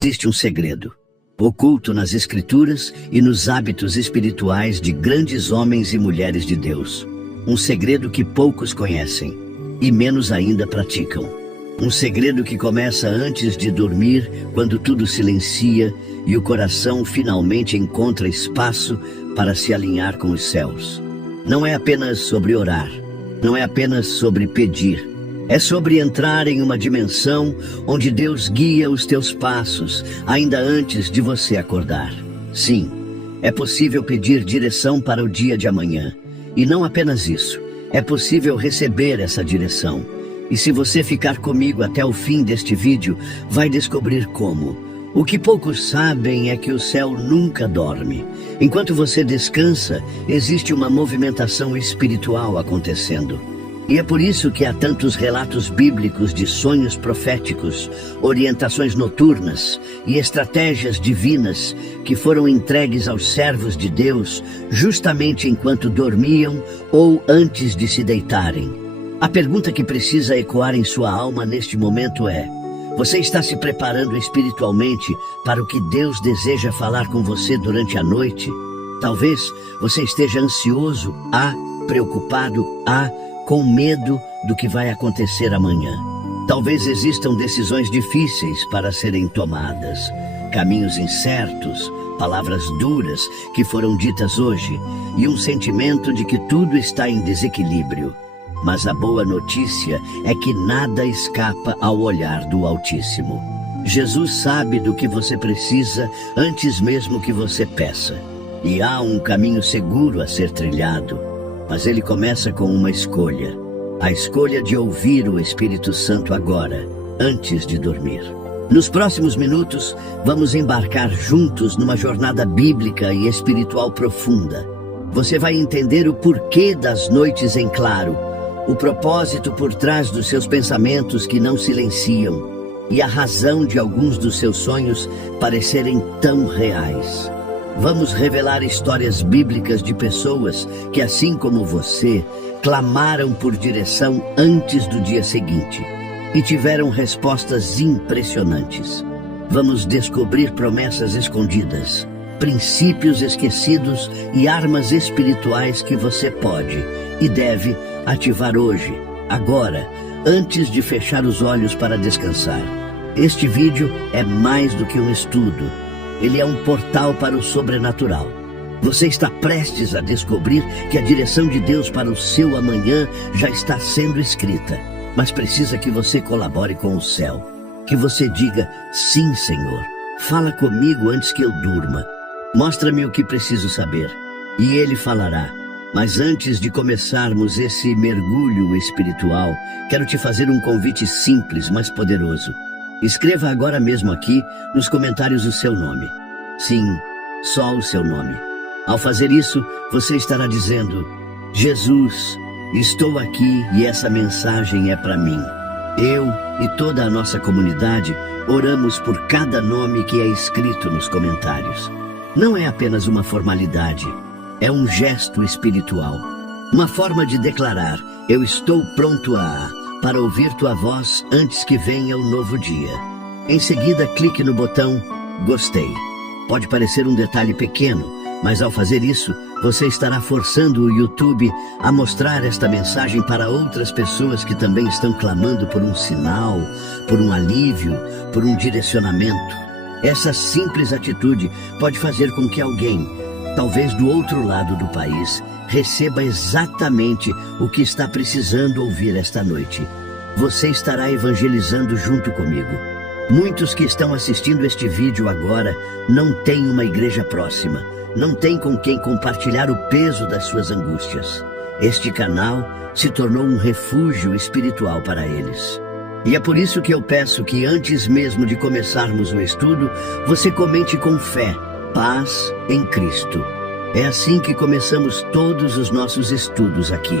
Existe um segredo, oculto nas Escrituras e nos hábitos espirituais de grandes homens e mulheres de Deus. Um segredo que poucos conhecem e menos ainda praticam. Um segredo que começa antes de dormir, quando tudo silencia e o coração finalmente encontra espaço para se alinhar com os céus. Não é apenas sobre orar, não é apenas sobre pedir. É sobre entrar em uma dimensão onde Deus guia os teus passos, ainda antes de você acordar. Sim, é possível pedir direção para o dia de amanhã. E não apenas isso, é possível receber essa direção. E se você ficar comigo até o fim deste vídeo, vai descobrir como. O que poucos sabem é que o céu nunca dorme. Enquanto você descansa, existe uma movimentação espiritual acontecendo. E é por isso que há tantos relatos bíblicos de sonhos proféticos, orientações noturnas e estratégias divinas que foram entregues aos servos de Deus justamente enquanto dormiam ou antes de se deitarem. A pergunta que precisa ecoar em sua alma neste momento é: você está se preparando espiritualmente para o que Deus deseja falar com você durante a noite? Talvez você esteja ansioso, preocupado, com medo do que vai acontecer amanhã. Talvez existam decisões difíceis para serem tomadas, caminhos incertos, palavras duras que foram ditas hoje e um sentimento de que tudo está em desequilíbrio. Mas a boa notícia é que nada escapa ao olhar do Altíssimo. Jesus sabe do que você precisa antes mesmo que você peça. E há um caminho seguro a ser trilhado. Mas ele começa com uma escolha. A escolha de ouvir o Espírito Santo agora, antes de dormir. Nos próximos minutos, vamos embarcar juntos numa jornada bíblica e espiritual profunda. Você vai entender o porquê das noites em claro, o propósito por trás dos seus pensamentos que não silenciam e a razão de alguns dos seus sonhos parecerem tão reais. Vamos revelar histórias bíblicas de pessoas que, assim como você, clamaram por direção antes do dia seguinte e tiveram respostas impressionantes. Vamos descobrir promessas escondidas, princípios esquecidos e armas espirituais que você pode e deve ativar hoje, agora, antes de fechar os olhos para descansar. Este vídeo é mais do que um estudo. Ele é um portal para o sobrenatural. Você está prestes a descobrir que a direção de Deus para o seu amanhã já está sendo escrita. Mas precisa que você colabore com o céu. Que você diga: sim, Senhor, fala comigo antes que eu durma. Mostra-me o que preciso saber. E Ele falará. Mas antes de começarmos esse mergulho espiritual, quero te fazer um convite simples, mas poderoso. Escreva agora mesmo aqui nos comentários o seu nome. Sim, só o seu nome. Ao fazer isso, você estará dizendo: Jesus, estou aqui e essa mensagem é para mim. Eu e toda a nossa comunidade oramos por cada nome que é escrito nos comentários. Não é apenas uma formalidade, é um gesto espiritual. Uma forma de declarar: eu estou pronto para ouvir tua voz antes que venha o novo dia. Em seguida, clique no botão Gostei. Pode parecer um detalhe pequeno, mas ao fazer isso, você estará forçando o YouTube a mostrar esta mensagem para outras pessoas que também estão clamando por um sinal, por um alívio, por um direcionamento. Essa simples atitude pode fazer com que alguém, talvez do outro lado do país, receba exatamente o que está precisando ouvir esta noite. Você estará evangelizando junto comigo. Muitos que estão assistindo este vídeo agora não têm uma igreja próxima, não têm com quem compartilhar o peso das suas angústias. Este canal se tornou um refúgio espiritual para eles. E é por isso que eu peço que antes mesmo de começarmos o estudo, você comente com fé: paz em Cristo. É assim que começamos todos os nossos estudos aqui.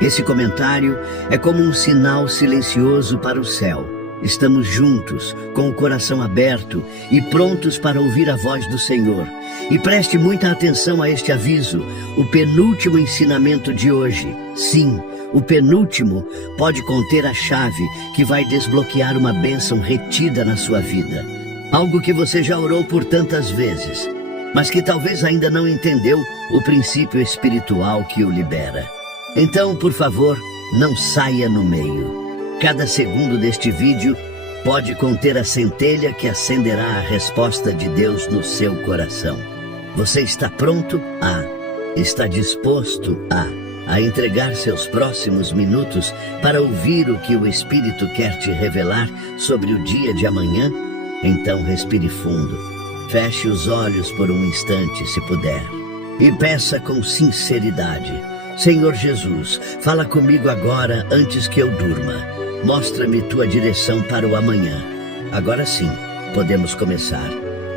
Esse comentário é como um sinal silencioso para o céu. Estamos juntos, com o coração aberto e prontos para ouvir a voz do Senhor. E preste muita atenção a este aviso, o penúltimo ensinamento de hoje. Sim, o penúltimo pode conter a chave que vai desbloquear uma bênção retida na sua vida. Algo que você já orou por tantas vezes, mas que talvez ainda não entendeu o princípio espiritual que o libera. Então, por favor, não saia no meio. Cada segundo deste vídeo pode conter a centelha que acenderá a resposta de Deus no seu coração. Você está pronto? Está disposto a entregar seus próximos minutos para ouvir o que o Espírito quer te revelar sobre o dia de amanhã? Então respire fundo, feche os olhos por um instante se puder e peça com sinceridade: Senhor Jesus, fala comigo agora antes que eu durma. Mostra-me tua direção para o amanhã. Agora sim, podemos começar.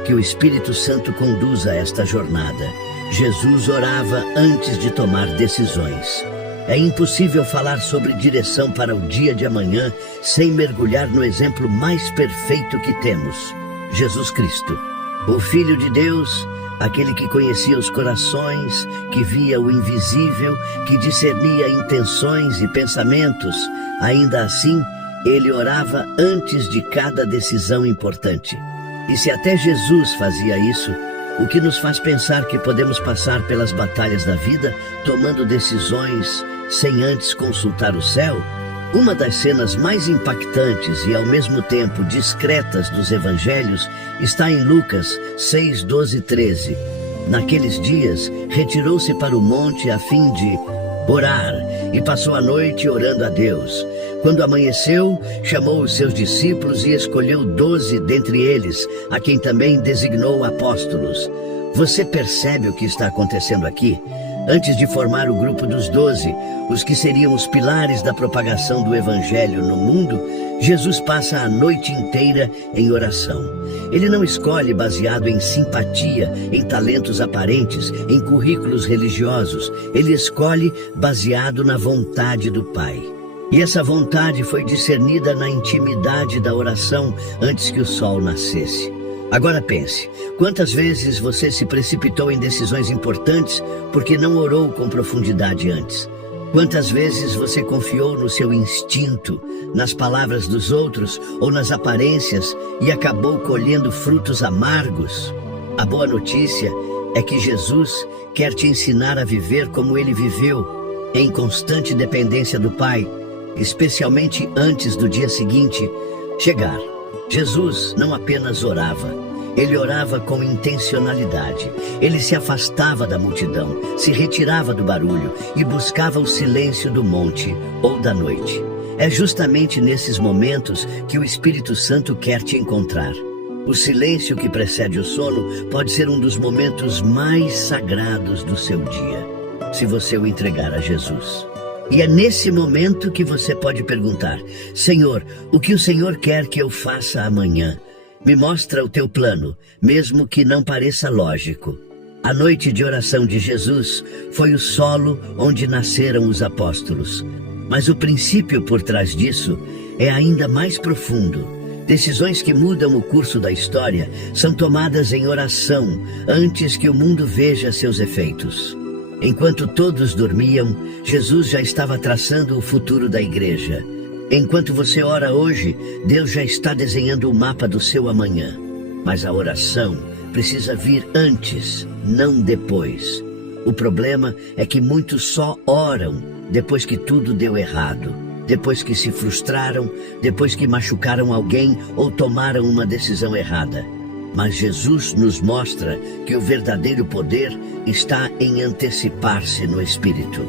Que o Espírito Santo conduza esta jornada. Jesus orava antes de tomar decisões. É impossível falar sobre direção para o dia de amanhã sem mergulhar no exemplo mais perfeito que temos: Jesus Cristo, o Filho de Deus, aquele que conhecia os corações, que via o invisível, que discernia intenções e pensamentos. Ainda assim, ele orava antes de cada decisão importante. E se até Jesus fazia isso, o que nos faz pensar que podemos passar pelas batalhas da vida tomando decisões sem antes consultar o céu? Uma das cenas mais impactantes e ao mesmo tempo discretas dos evangelhos está em Lucas 6, 12 e 13. Naqueles dias, retirou-se para o monte a fim de orar e passou a noite orando a Deus. Quando amanheceu, chamou os seus discípulos e escolheu 12 dentre eles, a quem também designou apóstolos. Você percebe o que está acontecendo aqui? Antes de formar o grupo dos 12, os que seriam os pilares da propagação do Evangelho no mundo, Jesus passa a noite inteira em oração. Ele não escolhe baseado em simpatia, em talentos aparentes, em currículos religiosos. Ele escolhe baseado na vontade do Pai. E essa vontade foi discernida na intimidade da oração antes que o sol nascesse. Agora pense, quantas vezes você se precipitou em decisões importantes porque não orou com profundidade antes? Quantas vezes você confiou no seu instinto, nas palavras dos outros ou nas aparências e acabou colhendo frutos amargos? A boa notícia é que Jesus quer te ensinar a viver como ele viveu, em constante dependência do Pai, especialmente antes do dia seguinte chegar. Jesus não apenas orava, ele orava com intencionalidade. Ele se afastava da multidão, se retirava do barulho e buscava o silêncio do monte ou da noite. É justamente nesses momentos que o Espírito Santo quer te encontrar. O silêncio que precede o sono pode ser um dos momentos mais sagrados do seu dia, se você o entregar a Jesus. E é nesse momento que você pode perguntar: Senhor, o que o Senhor quer que eu faça amanhã? Me mostra o teu plano, mesmo que não pareça lógico. A noite de oração de Jesus foi o solo onde nasceram os apóstolos. Mas o princípio por trás disso é ainda mais profundo. Decisões que mudam o curso da história são tomadas em oração antes que o mundo veja seus efeitos. Enquanto todos dormiam, Jesus já estava traçando o futuro da igreja. Enquanto você ora hoje, Deus já está desenhando o mapa do seu amanhã. Mas a oração precisa vir antes, não depois. O problema é que muitos só oram depois que tudo deu errado, depois que se frustraram, depois que machucaram alguém ou tomaram uma decisão errada. Mas Jesus nos mostra que o verdadeiro poder está em antecipar-se no Espírito.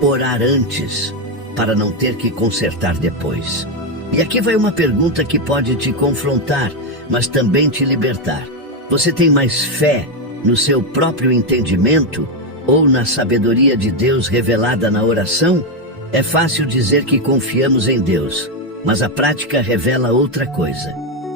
Orar antes, para não ter que consertar depois. E aqui vai uma pergunta que pode te confrontar, mas também te libertar. Você tem mais fé no seu próprio entendimento ou na sabedoria de Deus revelada na oração? É fácil dizer que confiamos em Deus, mas a prática revela outra coisa.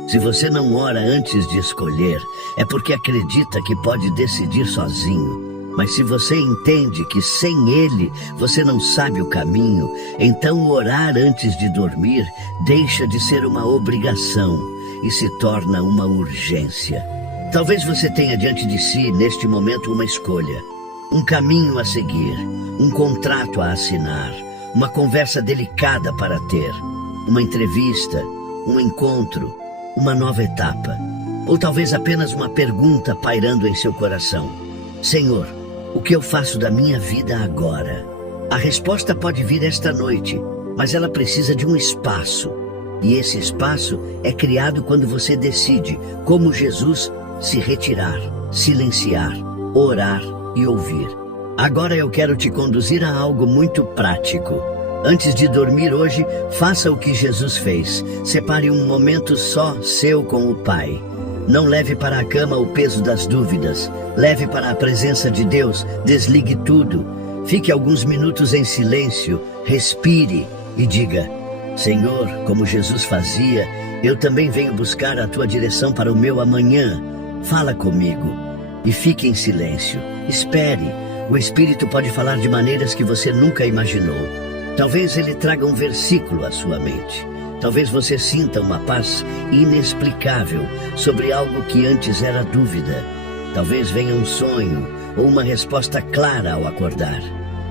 Se você não ora antes de escolher, é porque acredita que pode decidir sozinho. Mas se você entende que sem Ele você não sabe o caminho, então orar antes de dormir deixa de ser uma obrigação e se torna uma urgência. Talvez você tenha diante de si, neste momento, uma escolha, um caminho a seguir, um contrato a assinar, uma conversa delicada para ter, uma entrevista, um encontro, uma nova etapa. Ou talvez apenas uma pergunta pairando em seu coração: Senhor, o que eu faço da minha vida agora? A resposta pode vir esta noite, mas ela precisa de um espaço. E esse espaço é criado quando você decide, como Jesus, se retirar, silenciar, orar e ouvir. Agora eu quero te conduzir a algo muito prático. Antes de dormir hoje, faça o que Jesus fez. Separe um momento só seu com o Pai. Não leve para a cama o peso das dúvidas. Leve para a presença de Deus. Desligue tudo. Fique alguns minutos em silêncio. Respire e diga: Senhor, como Jesus fazia, eu também venho buscar a tua direção para o meu amanhã. Fala comigo. E fique em silêncio. Espere. O Espírito pode falar de maneiras que você nunca imaginou. Talvez ele traga um versículo à sua mente. Talvez você sinta uma paz inexplicável sobre algo que antes era dúvida. Talvez venha um sonho ou uma resposta clara ao acordar.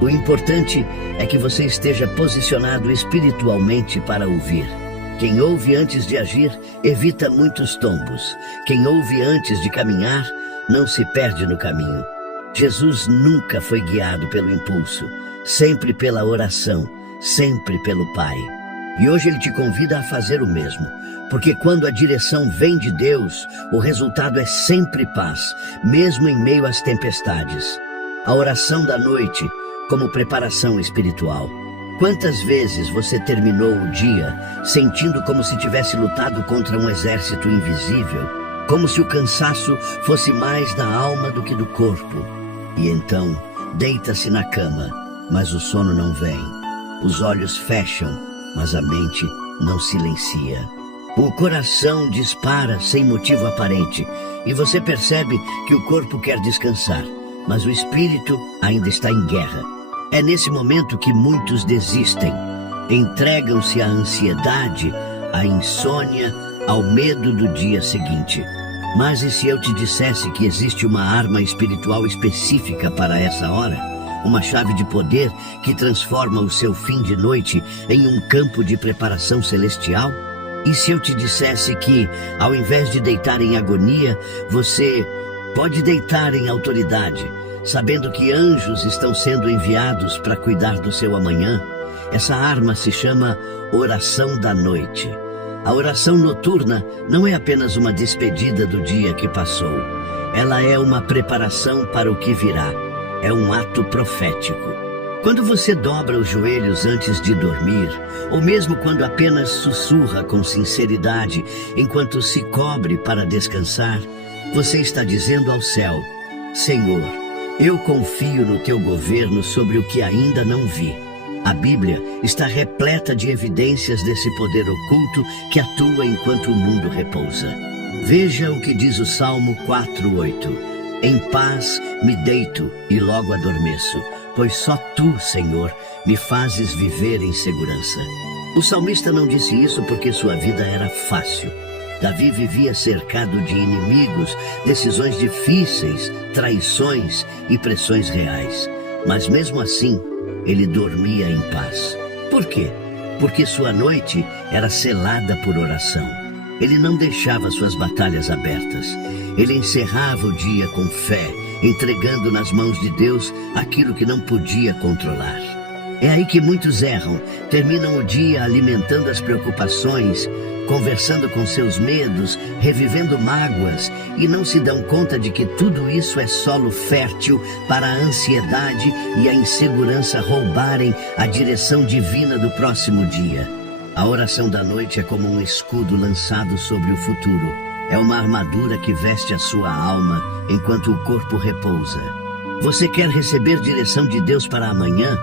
O importante é que você esteja posicionado espiritualmente para ouvir. Quem ouve antes de agir evita muitos tombos. Quem ouve antes de caminhar não se perde no caminho. Jesus nunca foi guiado pelo impulso, sempre pela oração, sempre pelo Pai. E hoje ele te convida a fazer o mesmo, porque quando a direção vem de Deus, o resultado é sempre paz, mesmo em meio às tempestades. A oração da noite como preparação espiritual. Quantas vezes você terminou o dia sentindo como se tivesse lutado contra um exército invisível, como se o cansaço fosse mais da alma do que do corpo? E então, deita-se na cama, mas o sono não vem. Os olhos fecham, mas a mente não silencia. O coração dispara sem motivo aparente, e você percebe que o corpo quer descansar, mas o espírito ainda está em guerra. É nesse momento que muitos desistem. Entregam-se à ansiedade, à insônia, ao medo do dia seguinte. Mas e se eu te dissesse que existe uma arma espiritual específica para essa hora? Uma chave de poder que transforma o seu fim de noite em um campo de preparação celestial? E se eu te dissesse que, ao invés de deitar em agonia, você pode deitar em autoridade, sabendo que anjos estão sendo enviados para cuidar do seu amanhã? Essa arma se chama oração da noite. A oração noturna não é apenas uma despedida do dia que passou. Ela é uma preparação para o que virá. É um ato profético. Quando você dobra os joelhos antes de dormir, ou mesmo quando apenas sussurra com sinceridade enquanto se cobre para descansar, você está dizendo ao céu: Senhor, eu confio no teu governo sobre o que ainda não vi. A Bíblia está repleta de evidências desse poder oculto que atua enquanto o mundo repousa. Veja o que diz o Salmo 4:8. Em paz me deito e logo adormeço, pois só tu, Senhor, me fazes viver em segurança. O salmista não disse isso porque sua vida era fácil. Davi vivia cercado de inimigos, decisões difíceis, traições e pressões reais. Mas mesmo assim, ele dormia em paz. Por quê? Porque sua noite era selada por oração. Ele não deixava suas batalhas abertas. Ele encerrava o dia com fé, entregando nas mãos de Deus aquilo que não podia controlar. É aí que muitos erram, terminam o dia alimentando as preocupações, conversando com seus medos, revivendo mágoas, e não se dão conta de que tudo isso é solo fértil para a ansiedade e a insegurança roubarem a direção divina do próximo dia. A oração da noite é como um escudo lançado sobre o futuro. É uma armadura que veste a sua alma enquanto o corpo repousa. Você quer receber direção de Deus para amanhã?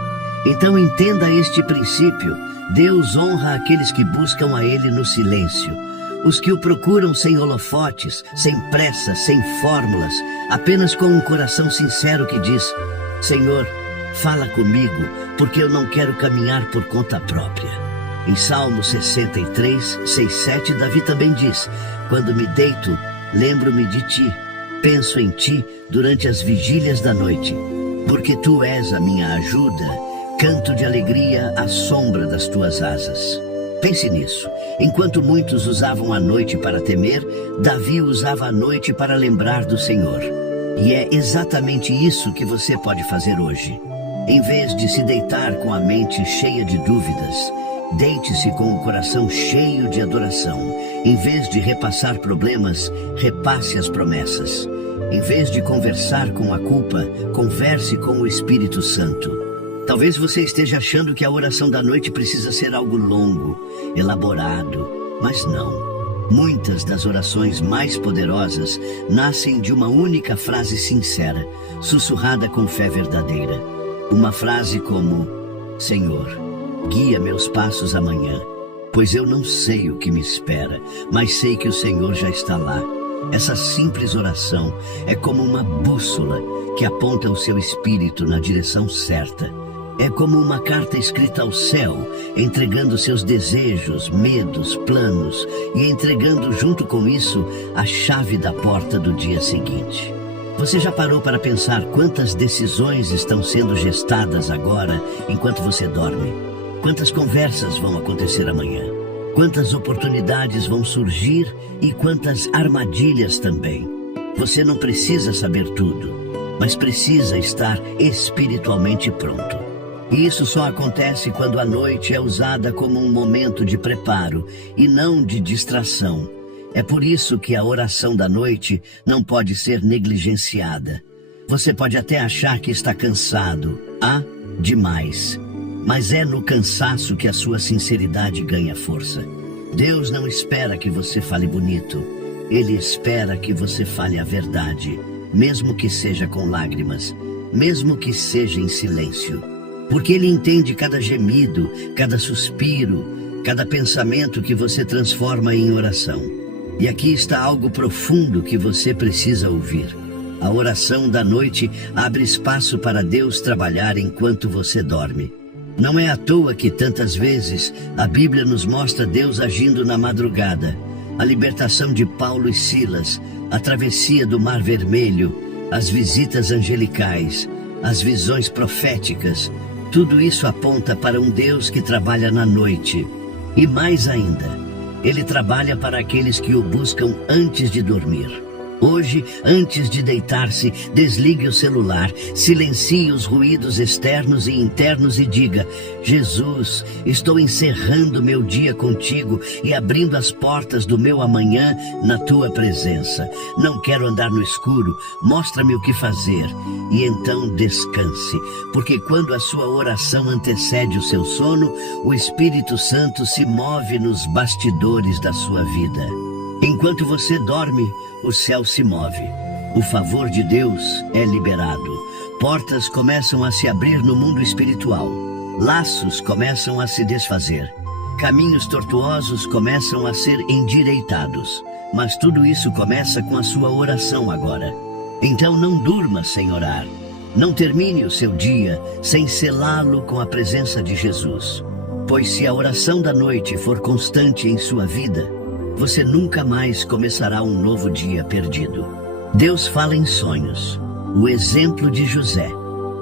Então entenda este princípio. Deus honra aqueles que buscam a Ele no silêncio. Os que o procuram sem holofotes, sem pressa, sem fórmulas, apenas com um coração sincero que diz: Senhor, fala comigo, porque eu não quero caminhar por conta própria. Em Salmo 63, 6, 7, Davi também diz: quando me deito, lembro-me de ti. Penso em ti durante as vigílias da noite. Porque tu és a minha ajuda, canto de alegria à sombra das tuas asas. Pense nisso. Enquanto muitos usavam a noite para temer, Davi usava a noite para lembrar do Senhor. E é exatamente isso que você pode fazer hoje. Em vez de se deitar com a mente cheia de dúvidas, deite-se com o coração cheio de adoração. Em vez de repassar problemas, repasse as promessas. Em vez de conversar com a culpa, converse com o Espírito Santo. Talvez você esteja achando que a oração da noite precisa ser algo longo, elaborado, mas não. Muitas das orações mais poderosas nascem de uma única frase sincera, sussurrada com fé verdadeira. Uma frase como: Senhor, guia meus passos amanhã, pois eu não sei o que me espera, mas sei que o Senhor já está lá. Essa simples oração é como uma bússola que aponta o seu espírito na direção certa. É como uma carta escrita ao céu, entregando seus desejos, medos, planos e entregando junto com isso a chave da porta do dia seguinte. Você já parou para pensar quantas decisões estão sendo gestadas agora enquanto você dorme? Quantas conversas vão acontecer amanhã? Quantas oportunidades vão surgir e quantas armadilhas também? Você não precisa saber tudo, mas precisa estar espiritualmente pronto. E isso só acontece quando a noite é usada como um momento de preparo e não de distração. É por isso que a oração da noite não pode ser negligenciada. Você pode até achar que está cansado, demais. Mas é no cansaço que a sua sinceridade ganha força. Deus não espera que você fale bonito. Ele espera que você fale a verdade, mesmo que seja com lágrimas, mesmo que seja em silêncio. Porque Ele entende cada gemido, cada suspiro, cada pensamento que você transforma em oração. E aqui está algo profundo que você precisa ouvir. A oração da noite abre espaço para Deus trabalhar enquanto você dorme. Não é à toa que tantas vezes a Bíblia nos mostra Deus agindo na madrugada. A libertação de Paulo e Silas, a travessia do Mar Vermelho, as visitas angelicais, as visões proféticas, tudo isso aponta para um Deus que trabalha na noite. E mais ainda, Ele trabalha para aqueles que o buscam antes de dormir. Hoje, antes de deitar-se, desligue o celular, silencie os ruídos externos e internos e diga: Jesus, estou encerrando meu dia contigo e abrindo as portas do meu amanhã na tua presença. Não quero andar no escuro, mostra-me o que fazer. E então descanse, porque quando a sua oração antecede o seu sono, o Espírito Santo se move nos bastidores da sua vida. Enquanto você dorme, o céu se move. O favor de Deus é liberado. Portas começam a se abrir no mundo espiritual. Laços começam a se desfazer. Caminhos tortuosos começam a ser endireitados. Mas tudo isso começa com a sua oração agora. Então não durma sem orar. Não termine o seu dia sem selá-lo com a presença de Jesus. Pois se a oração da noite for constante em sua vida, você nunca mais começará um novo dia perdido. Deus fala em sonhos. O exemplo de José.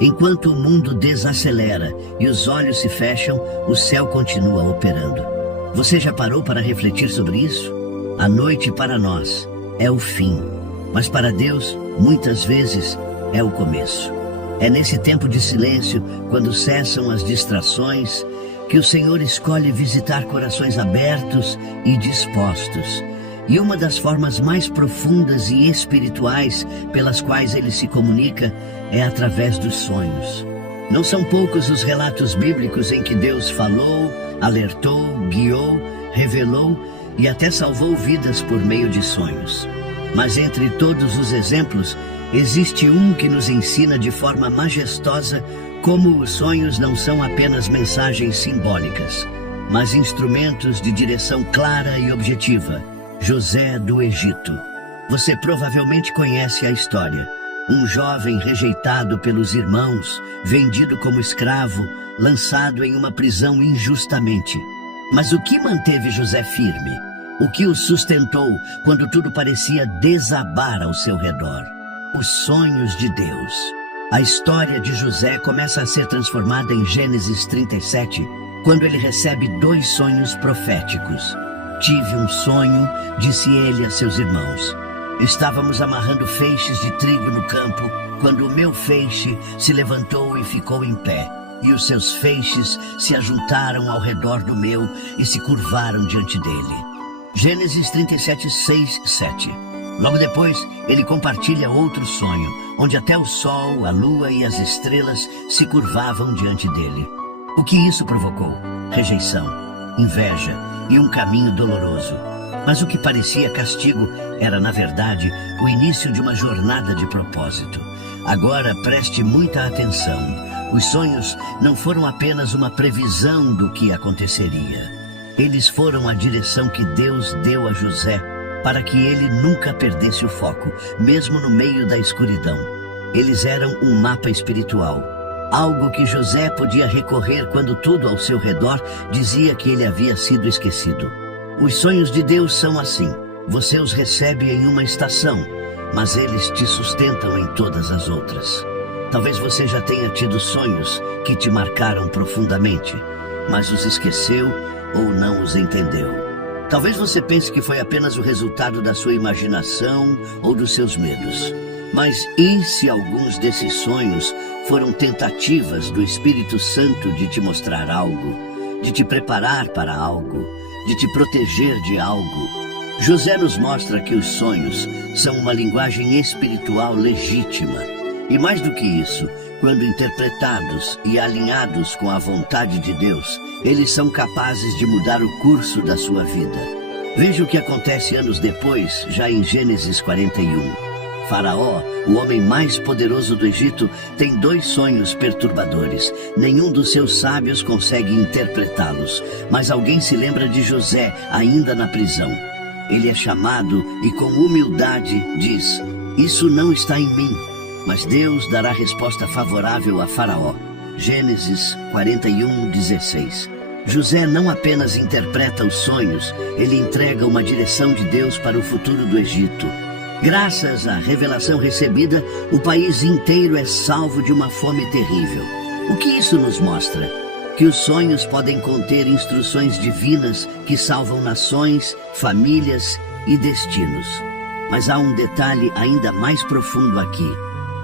Enquanto o mundo desacelera e os olhos se fecham, o céu continua operando. Você já parou para refletir sobre isso? A noite para nós é o fim, mas para Deus, muitas vezes, é o começo. É nesse tempo de silêncio, quando cessam as distrações, que o Senhor escolhe visitar corações abertos e dispostos. E uma das formas mais profundas e espirituais pelas quais Ele se comunica é através dos sonhos. Não são poucos os relatos bíblicos em que Deus falou, alertou, guiou, revelou e até salvou vidas por meio de sonhos. Mas entre todos os exemplos, existe um que nos ensina de forma majestosa como os sonhos não são apenas mensagens simbólicas, mas instrumentos de direção clara e objetiva. José do Egito. Você provavelmente conhece a história. Um jovem rejeitado pelos irmãos, vendido como escravo, lançado em uma prisão injustamente. Mas o que manteve José firme? O que o sustentou quando tudo parecia desabar ao seu redor? Os sonhos de Deus. A história de José começa a ser transformada em Gênesis 37, quando ele recebe 2 sonhos proféticos. Tive um sonho, disse ele a seus irmãos. Estávamos amarrando feixes de trigo no campo, quando o meu feixe se levantou e ficou em pé, e os seus feixes se ajuntaram ao redor do meu e se curvaram diante dele. Gênesis 37, 6, 7. Logo depois, ele compartilha outro sonho, onde até o sol, a lua e as estrelas se curvavam diante dele. O que isso provocou? Rejeição, inveja e um caminho doloroso. Mas o que parecia castigo era, na verdade, o início de uma jornada de propósito. Agora preste muita atenção. Os sonhos não foram apenas uma previsão do que aconteceria. Eles foram a direção que Deus deu a José para que ele nunca perdesse o foco, mesmo no meio da escuridão. Eles eram um mapa espiritual, algo que José podia recorrer quando tudo ao seu redor dizia que ele havia sido esquecido. Os sonhos de Deus são assim. Você os recebe em uma estação, mas eles te sustentam em todas as outras. Talvez você já tenha tido sonhos que te marcaram profundamente, mas os esqueceu ou não os entendeu. Talvez você pense que foi apenas o resultado da sua imaginação ou dos seus medos. Mas e se alguns desses sonhos foram tentativas do Espírito Santo de te mostrar algo, de te preparar para algo, de te proteger de algo? José nos mostra que os sonhos são uma linguagem espiritual legítima. E mais do que isso, quando interpretados e alinhados com a vontade de Deus, eles são capazes de mudar o curso da sua vida. Veja o que acontece anos depois, já em Gênesis 41. Faraó, o homem mais poderoso do Egito, tem dois sonhos perturbadores. Nenhum dos seus sábios consegue interpretá-los, mas alguém se lembra de José, ainda na prisão. Ele é chamado e com humildade diz: "Isso não está em mim." Mas Deus dará resposta favorável a Faraó. Gênesis 41, 16. José não apenas interpreta os sonhos, ele entrega uma direção de Deus para o futuro do Egito. Graças à revelação recebida, o país inteiro é salvo de uma fome terrível. O que isso nos mostra? Que os sonhos podem conter instruções divinas que salvam nações, famílias e destinos. Mas há um detalhe ainda mais profundo aqui.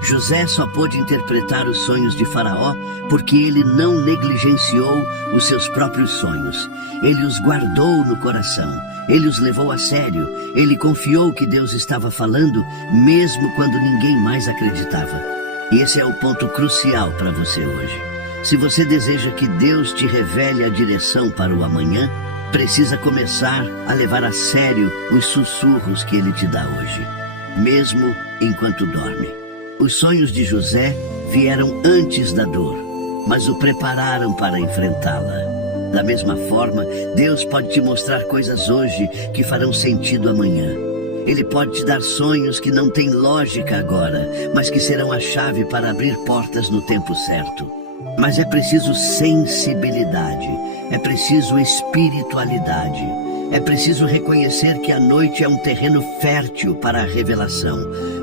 José só pôde interpretar os sonhos de Faraó porque ele não negligenciou os seus próprios sonhos. Ele os guardou no coração, ele os levou a sério, ele confiou que Deus estava falando, mesmo quando ninguém mais acreditava. E esse é o ponto crucial para você hoje. Se você deseja que Deus te revele a direção para o amanhã, precisa começar a levar a sério os sussurros que ele te dá hoje, mesmo enquanto dorme. Os sonhos de José vieram antes da dor, mas o prepararam para enfrentá-la. Da mesma forma, Deus pode te mostrar coisas hoje que farão sentido amanhã. Ele pode te dar sonhos que não têm lógica agora, mas que serão a chave para abrir portas no tempo certo. Mas é preciso sensibilidade, é preciso espiritualidade. É preciso reconhecer que a noite é um terreno fértil para a revelação.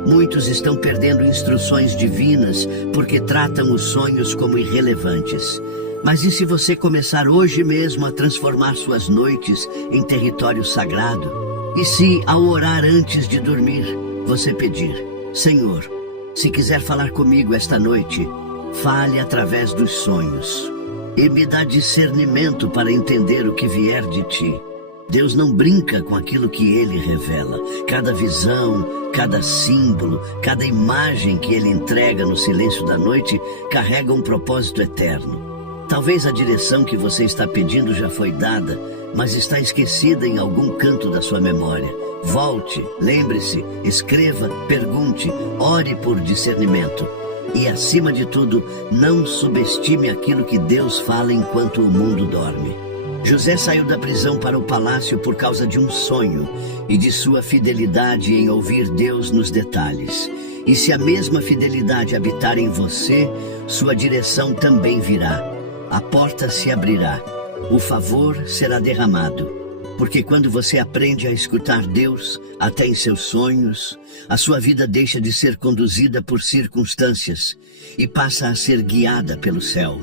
Muitos estão perdendo instruções divinas porque tratam os sonhos como irrelevantes. Mas e se você começar hoje mesmo a transformar suas noites em território sagrado? E se, ao orar antes de dormir, você pedir: "Senhor, se quiser falar comigo esta noite, fale através dos sonhos e me dá discernimento para entender o que vier de ti." Deus não brinca com aquilo que ele revela. Cada visão, cada símbolo, cada imagem que ele entrega no silêncio da noite carrega um propósito eterno. Talvez a direção que você está pedindo já foi dada, mas está esquecida em algum canto da sua memória. Volte, lembre-se, escreva, pergunte, ore por discernimento. E, acima de tudo, não subestime aquilo que Deus fala enquanto o mundo dorme. José saiu da prisão para o palácio por causa de um sonho e de sua fidelidade em ouvir Deus nos detalhes. E se a mesma fidelidade habitar em você, sua direção também virá. A porta se abrirá, o favor será derramado. Porque quando você aprende a escutar Deus, até em seus sonhos, a sua vida deixa de ser conduzida por circunstâncias e passa a ser guiada pelo céu.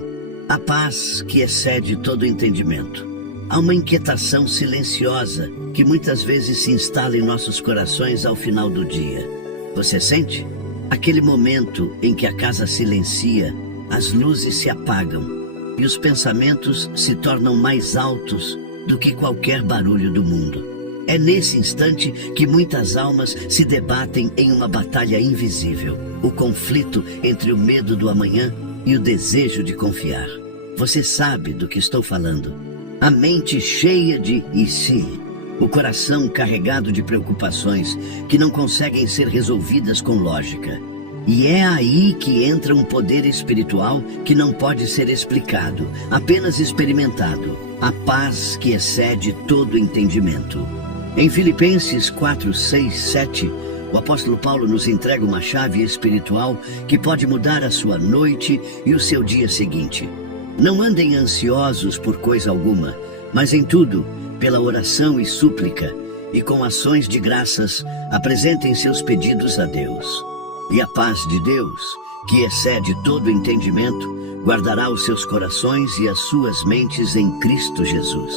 A paz que excede todo entendimento. Há uma inquietação silenciosa que muitas vezes se instala em nossos corações ao final do dia. Você sente? Aquele momento em que a casa silencia, as luzes se apagam e os pensamentos se tornam mais altos do que qualquer barulho do mundo. É nesse instante que muitas almas se debatem em uma batalha invisível, o conflito entre o medo do amanhã e o desejo de confiar. Você sabe do que estou falando. A mente cheia de "e se?", o coração carregado de preocupações que não conseguem ser resolvidas com lógica. E é aí que entra um poder espiritual que não pode ser explicado, apenas experimentado. A paz que excede todo entendimento. Em Filipenses 4, 6, 7, o apóstolo Paulo nos entrega uma chave espiritual que pode mudar a sua noite e o seu dia seguinte. Não andem ansiosos por coisa alguma, mas em tudo, pela oração e súplica, e com ações de graças, apresentem seus pedidos a Deus. E a paz de Deus, que excede todo entendimento, guardará os seus corações e as suas mentes em Cristo Jesus.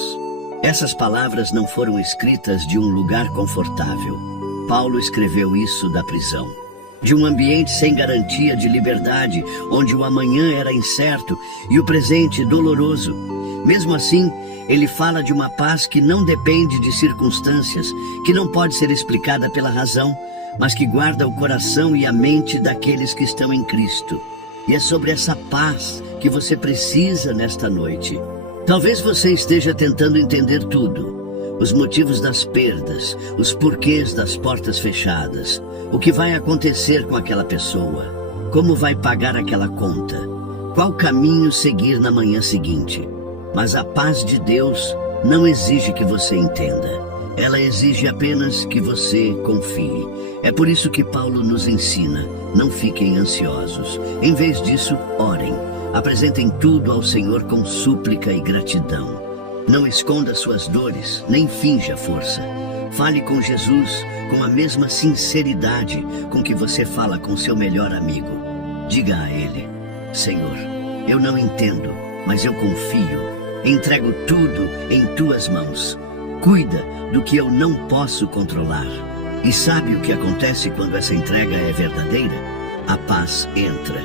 Essas palavras não foram escritas de um lugar confortável. Paulo escreveu isso da prisão, de um ambiente sem garantia de liberdade, onde o amanhã era incerto e o presente doloroso. Mesmo assim, ele fala de uma paz que não depende de circunstâncias, que não pode ser explicada pela razão, mas que guarda o coração e a mente daqueles que estão em Cristo. E é sobre essa paz que você precisa nesta noite. Talvez você esteja tentando entender tudo. Os motivos das perdas, os porquês das portas fechadas, o que vai acontecer com aquela pessoa, como vai pagar aquela conta, qual caminho seguir na manhã seguinte. Mas a paz de Deus não exige que você entenda. Ela exige apenas que você confie. É por isso que Paulo nos ensina: não fiquem ansiosos. Em vez disso, orem. Apresentem tudo ao Senhor com súplica e gratidão. Não esconda suas dores, nem finja força. Fale com Jesus com a mesma sinceridade com que você fala com seu melhor amigo. Diga a Ele: Senhor, eu não entendo, mas eu confio. Entrego tudo em Tuas mãos. Cuida do que eu não posso controlar. E sabe o que acontece quando essa entrega é verdadeira? A paz entra.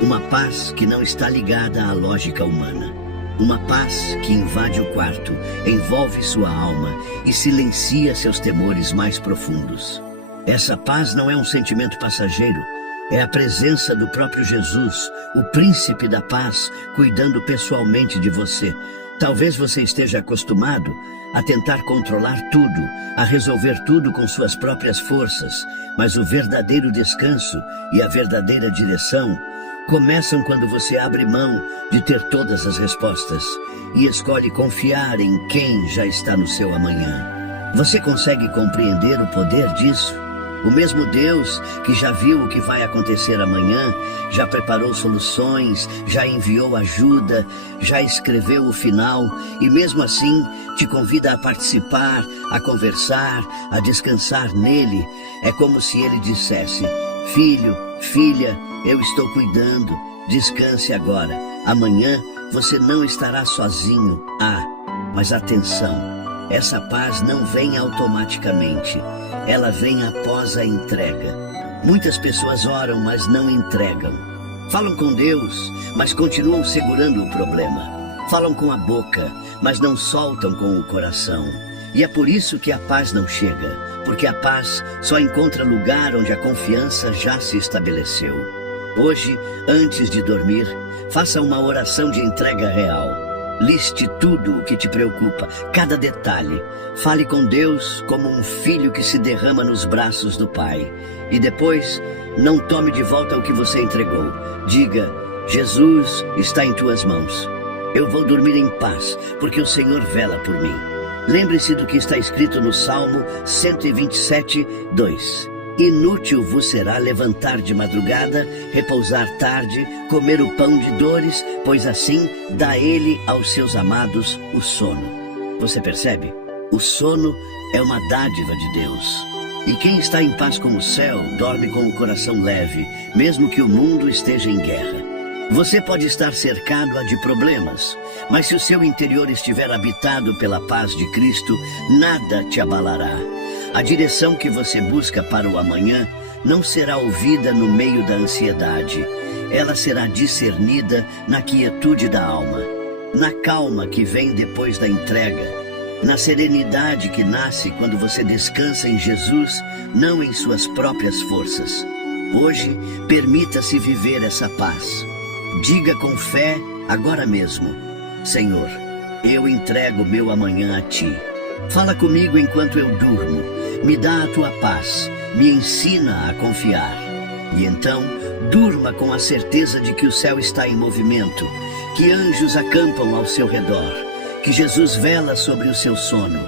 Uma paz que não está ligada à lógica humana. Uma paz que invade o quarto, envolve sua alma e silencia seus temores mais profundos. Essa paz não é um sentimento passageiro, é a presença do próprio Jesus, o príncipe da paz, cuidando pessoalmente de você. Talvez você esteja acostumado a tentar controlar tudo, a resolver tudo com suas próprias forças, mas o verdadeiro descanso e a verdadeira direção começam quando você abre mão de ter todas as respostas e escolhe confiar em quem já está no seu amanhã. Você consegue compreender o poder disso? O mesmo Deus que já viu o que vai acontecer amanhã, já preparou soluções, já enviou ajuda, já escreveu o final e mesmo assim te convida a participar, a conversar, a descansar nele. É como se ele dissesse: filho, filha, eu estou cuidando, descanse agora. Amanhã você não estará sozinho. Mas atenção, essa paz não vem automaticamente. Ela vem após a entrega. Muitas pessoas oram, mas não entregam. Falam com Deus, mas continuam segurando o problema. Falam com a boca, mas não soltam com o coração. E é por isso que a paz não chega, porque a paz só encontra lugar onde a confiança já se estabeleceu. Hoje, antes de dormir, faça uma oração de entrega real. Liste tudo o que te preocupa, cada detalhe. Fale com Deus como um filho que se derrama nos braços do Pai. E depois, não tome de volta o que você entregou. Diga: Jesus está em tuas mãos. Eu vou dormir em paz, porque o Senhor vela por mim. Lembre-se do que está escrito no Salmo 127, 2. Inútil vos será levantar de madrugada, repousar tarde, comer o pão de dores, pois assim dá ele aos seus amados o sono. Você percebe? O sono é uma dádiva de Deus. E quem está em paz com o céu, dorme com o coração leve, mesmo que o mundo esteja em guerra. Você pode estar cercado de problemas, mas se o seu interior estiver habitado pela paz de Cristo, nada te abalará. A direção que você busca para o amanhã não será ouvida no meio da ansiedade. Ela será discernida na quietude da alma, na calma que vem depois da entrega, na serenidade que nasce quando você descansa em Jesus, não em suas próprias forças. Hoje, permita-se viver essa paz. Diga com fé, agora mesmo: Senhor, eu entrego meu amanhã a Ti. Fala comigo enquanto eu durmo. Me dá a Tua paz. Me ensina a confiar. E então, durma com a certeza de que o céu está em movimento, que anjos acampam ao seu redor, que Jesus vela sobre o seu sono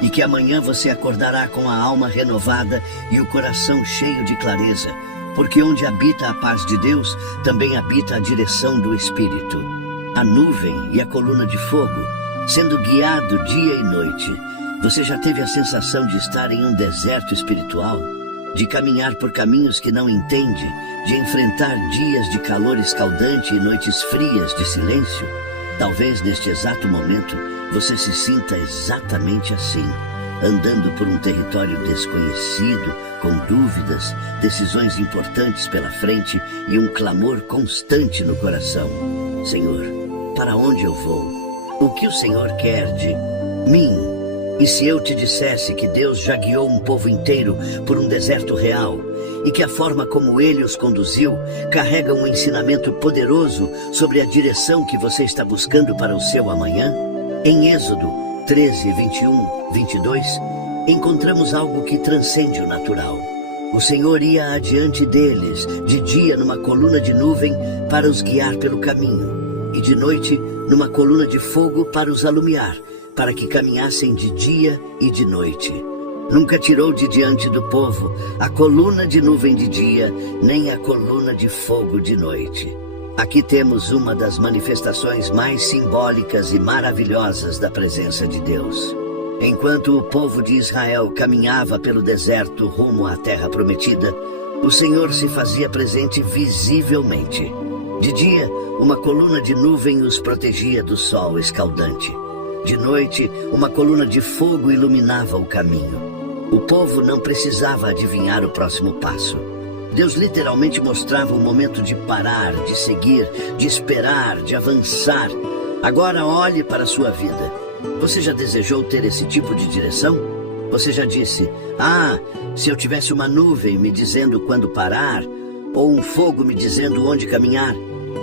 e que amanhã você acordará com a alma renovada e o coração cheio de clareza, porque onde habita a paz de Deus, também habita a direção do Espírito. A nuvem e a coluna de fogo, sendo guiado dia e noite. Você já teve a sensação de estar em um deserto espiritual? De caminhar por caminhos que não entende? De enfrentar dias de calor escaldante e noites frias de silêncio? Talvez neste exato momento você se sinta exatamente assim, andando por um território desconhecido, com dúvidas, decisões importantes pela frente e um clamor constante no coração. Senhor, para onde eu vou? O que o Senhor quer de mim? E se eu te dissesse que Deus já guiou um povo inteiro por um deserto real e que a forma como Ele os conduziu carrega um ensinamento poderoso sobre a direção que você está buscando para o seu amanhã? Em Êxodo 13, 21, 22, encontramos algo que transcende o natural. O Senhor ia adiante deles, de dia numa coluna de nuvem para os guiar pelo caminho, e de noite numa coluna de fogo para os alumiar, para que caminhassem de dia e de noite. Nunca tirou de diante do povo a coluna de nuvem de dia, nem a coluna de fogo de noite. Aqui temos uma das manifestações mais simbólicas e maravilhosas da presença de Deus. Enquanto o povo de Israel caminhava pelo deserto rumo à terra prometida, o Senhor se fazia presente visivelmente. De dia, uma coluna de nuvem os protegia do sol escaldante. De noite, uma coluna de fogo iluminava o caminho. O povo não precisava adivinhar o próximo passo. Deus literalmente mostrava o momento de parar, de seguir, de esperar, de avançar. Agora olhe para a sua vida. Você já desejou ter esse tipo de direção? Você já disse: se eu tivesse uma nuvem me dizendo quando parar, ou um fogo me dizendo onde caminhar?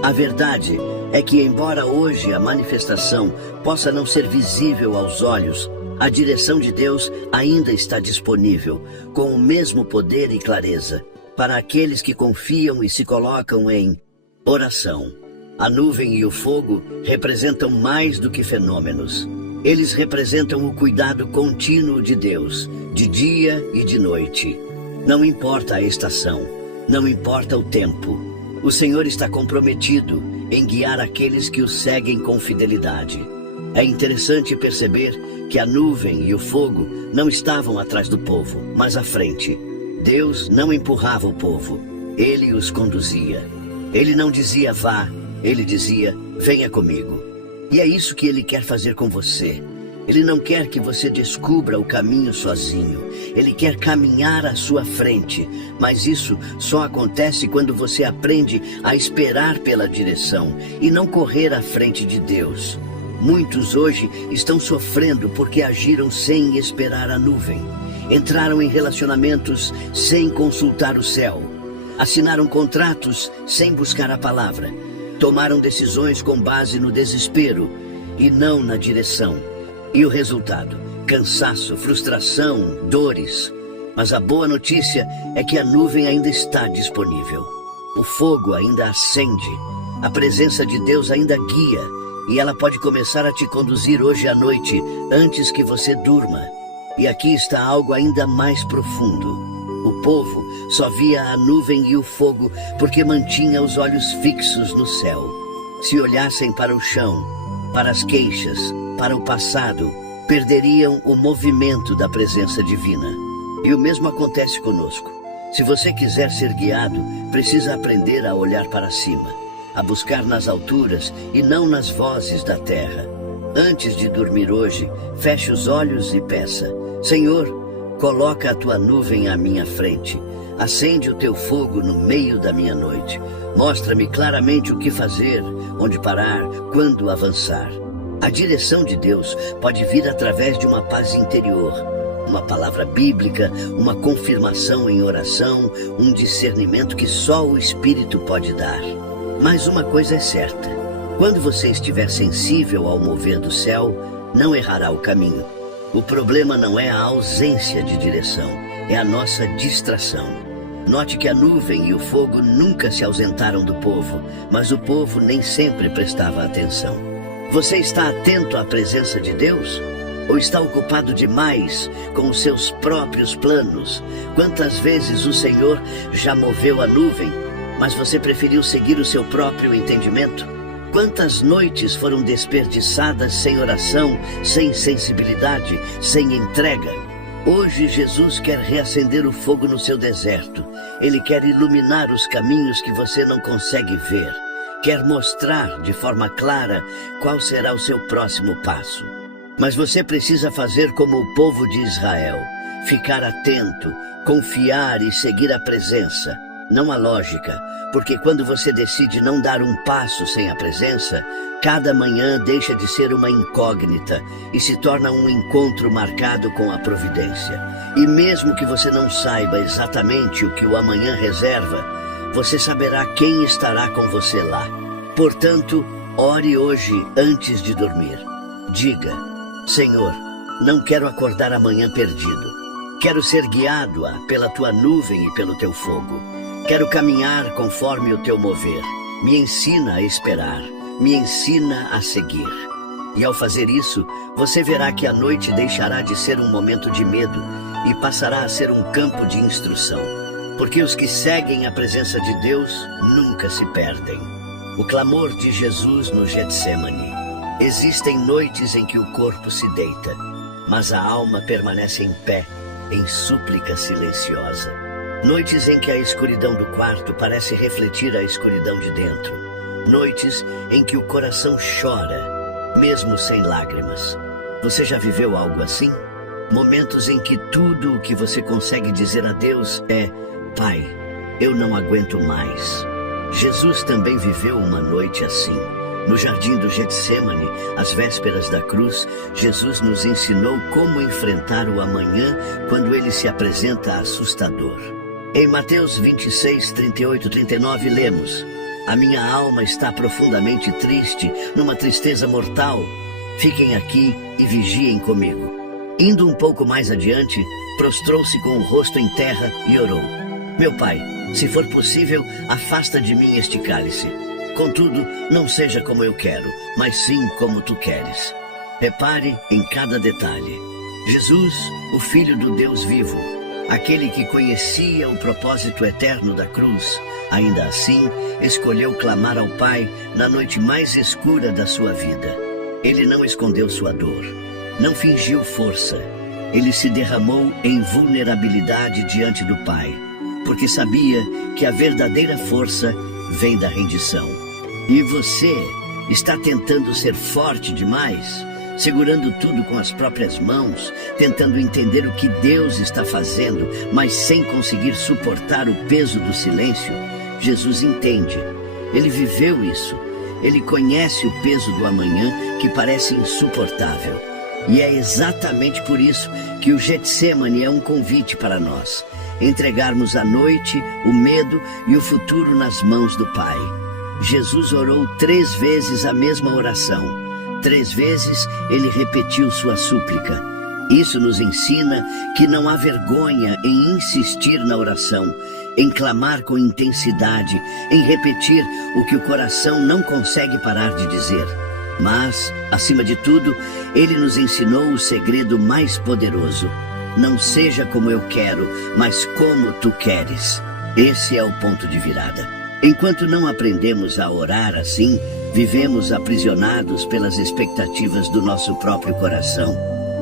A verdade é que, embora hoje a manifestação possa não ser visível aos olhos, a direção de Deus ainda está disponível, com o mesmo poder e clareza, para aqueles que confiam e se colocam em oração. A nuvem e o fogo representam mais do que fenômenos. Eles representam o cuidado contínuo de Deus, de dia e de noite. Não importa a estação, não importa o tempo. O Senhor está comprometido em guiar aqueles que o seguem com fidelidade. É interessante perceber que a nuvem e o fogo não estavam atrás do povo, mas à frente. Deus não empurrava o povo, Ele os conduzia. Ele não dizia vá, Ele dizia venha comigo. E é isso que Ele quer fazer com você. Ele não quer que você descubra o caminho sozinho. Ele quer caminhar à sua frente. Mas isso só acontece quando você aprende a esperar pela direção e não correr à frente de Deus. Muitos hoje estão sofrendo porque agiram sem esperar a nuvem. Entraram em relacionamentos sem consultar o céu. Assinaram contratos sem buscar a palavra. Tomaram decisões com base no desespero e não na direção. E o resultado? Cansaço, frustração, dores. Mas a boa notícia é que a nuvem ainda está disponível. O fogo ainda acende. A presença de Deus ainda guia. E ela pode começar a te conduzir hoje à noite, antes que você durma. E aqui está algo ainda mais profundo. O povo só via a nuvem e o fogo porque mantinha os olhos fixos no céu. Se olhassem para o chão, para as queixas, para o passado, perderiam o movimento da presença divina. E o mesmo acontece conosco. Se você quiser ser guiado, precisa aprender a olhar para cima. a buscar nas alturas e não nas vozes da terra. Antes de dormir hoje, feche os olhos e peça: Senhor, coloca a tua nuvem à minha frente. Acende o teu fogo no meio da minha noite. Mostra-me claramente o que fazer, onde parar, quando avançar. A direção de Deus pode vir através de uma paz interior, uma palavra bíblica, uma confirmação em oração, um discernimento que só o Espírito pode dar. Mas uma coisa é certa: quando você estiver sensível ao mover do céu, não errará o caminho. O problema não é a ausência de direção, é a nossa distração. Note que a nuvem e o fogo nunca se ausentaram do povo, mas o povo nem sempre prestava atenção. Você está atento à presença de Deus? Ou está ocupado demais com os seus próprios planos? Quantas vezes o Senhor já moveu a nuvem, mas você preferiu seguir o seu próprio entendimento? Quantas noites foram desperdiçadas sem oração, sem sensibilidade, sem entrega? Hoje Jesus quer reacender o fogo no seu deserto. Ele quer iluminar os caminhos que você não consegue ver. Quer mostrar de forma clara qual será o seu próximo passo. Mas você precisa fazer como o povo de Israel: ficar atento, confiar e seguir a presença, não a lógica, porque quando você decide não dar um passo sem a presença, cada manhã deixa de ser uma incógnita e se torna um encontro marcado com a providência. E mesmo que você não saiba exatamente o que o amanhã reserva, você saberá quem estará com você lá. Portanto, ore hoje antes de dormir. Diga: Senhor, não quero acordar amanhã perdido. Quero ser guiado pela tua nuvem e pelo teu fogo. Quero caminhar conforme o teu mover. Me ensina a esperar. Me ensina a seguir. E ao fazer isso, você verá que a noite deixará de ser um momento de medo e passará a ser um campo de instrução. Porque os que seguem a presença de Deus nunca se perdem. O clamor de Jesus no Getsêmani. Existem noites em que o corpo se deita, mas a alma permanece em pé, em súplica silenciosa. Noites em que a escuridão do quarto parece refletir a escuridão de dentro. Noites em que o coração chora, mesmo sem lágrimas. Você já viveu algo assim? Momentos em que tudo o que você consegue dizer a Deus é: Pai, eu não aguento mais. Jesus também viveu uma noite assim. No jardim do Getsêmani, às vésperas da cruz, Jesus nos ensinou como enfrentar o amanhã quando ele se apresenta assustador. Em Mateus 26, 38, 39, lemos: A minha alma está profundamente triste, numa tristeza mortal. Fiquem aqui e vigiem comigo. Indo um pouco mais adiante, prostrou-se com o rosto em terra e orou: Meu Pai, se for possível, afasta de mim este cálice. Contudo, não seja como eu quero, mas sim como tu queres. Repare em cada detalhe. Jesus, o Filho do Deus vivo, aquele que conhecia o propósito eterno da cruz, ainda assim, escolheu clamar ao Pai na noite mais escura da sua vida. Ele não escondeu sua dor, não fingiu força. Ele se derramou em vulnerabilidade diante do Pai, porque sabia que a verdadeira força vem da rendição. E você está tentando ser forte demais, segurando tudo com as próprias mãos, tentando entender o que Deus está fazendo, mas sem conseguir suportar o peso do silêncio? Jesus entende. Ele viveu isso. Ele conhece o peso do amanhã que parece insuportável. E é exatamente por isso que o Getsêmani é um convite para nós: entregarmos a noite, o medo e o futuro nas mãos do Pai. Jesus orou 3 vezes a mesma oração. 3 vezes ele repetiu sua súplica. Isso nos ensina que não há vergonha em insistir na oração, em clamar com intensidade, em repetir o que o coração não consegue parar de dizer. Mas, acima de tudo, ele nos ensinou o segredo mais poderoso: não seja como eu quero, mas como tu queres. Esse é o ponto de virada. Enquanto não aprendemos a orar assim, vivemos aprisionados pelas expectativas do nosso próprio coração.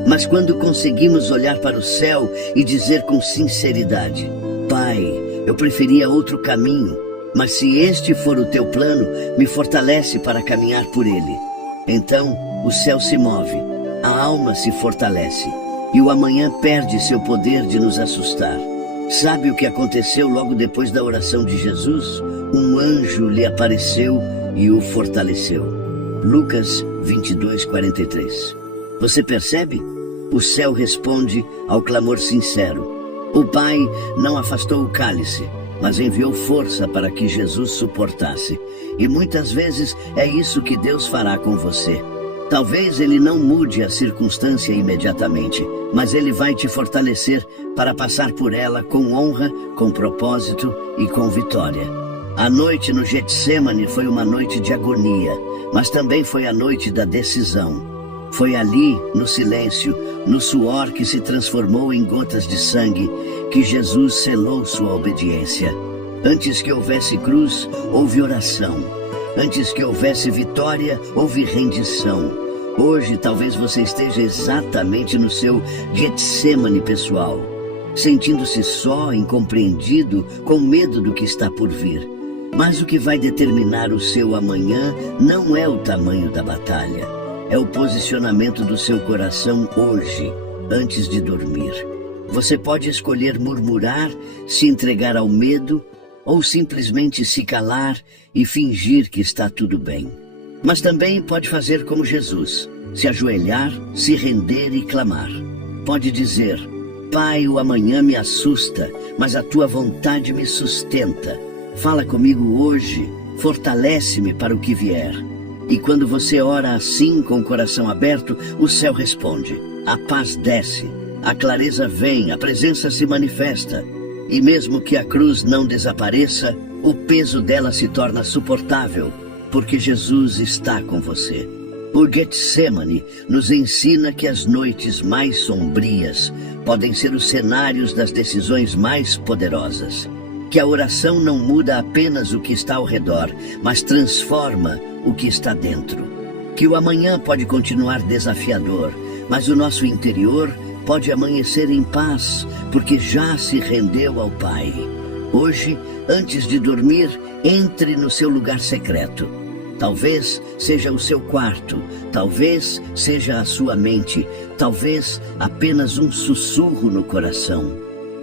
Mas quando conseguimos olhar para o céu e dizer com sinceridade: Pai, eu preferia outro caminho, Mas se este for o teu plano, me fortalece para caminhar por ele. Então o céu se move, a alma se fortalece, e o amanhã perde seu poder de nos assustar. Sabe o que aconteceu logo depois da oração de Jesus? Um anjo lhe apareceu e o fortaleceu. Lucas 22:43. Você percebe? O céu responde ao clamor sincero. O Pai não afastou o cálice, mas enviou força para que Jesus suportasse. E muitas vezes é isso que Deus fará com você. Talvez Ele não mude a circunstância imediatamente, mas Ele vai te fortalecer para passar por ela com honra, com propósito e com vitória. A noite no Getsêmani foi uma noite de agonia, mas também foi a noite da decisão. Foi ali, no silêncio, no suor que se transformou em gotas de sangue, que Jesus selou sua obediência. Antes que houvesse cruz, houve oração. Antes que houvesse vitória, houve rendição. Hoje, talvez você esteja exatamente no seu Getsêmani pessoal, sentindo-se só, incompreendido, com medo do que está por vir. Mas o que vai determinar o seu amanhã não é o tamanho da batalha. É o posicionamento do seu coração hoje, antes de dormir. Você pode escolher murmurar, se entregar ao medo, ou simplesmente se calar e fingir que está tudo bem. Mas também pode fazer como Jesus, se ajoelhar, se render e clamar. Pode dizer: Pai, o amanhã me assusta, mas a tua vontade me sustenta. Fala comigo hoje, fortalece-me para o que vier. E quando você ora assim, com o coração aberto, o céu responde. A paz desce, a clareza vem, a presença se manifesta. E mesmo que a cruz não desapareça, o peso dela se torna suportável, porque Jesus está com você. O Getsêmani nos ensina que as noites mais sombrias podem ser os cenários das decisões mais poderosas. Que a oração não muda apenas o que está ao redor, mas transforma o que está dentro. Que o amanhã pode continuar desafiador, mas o nosso interior pode amanhecer em paz, porque já se rendeu ao Pai. Hoje, antes de dormir, entre no seu lugar secreto. Talvez seja o seu quarto, talvez seja a sua mente, talvez apenas um sussurro no coração.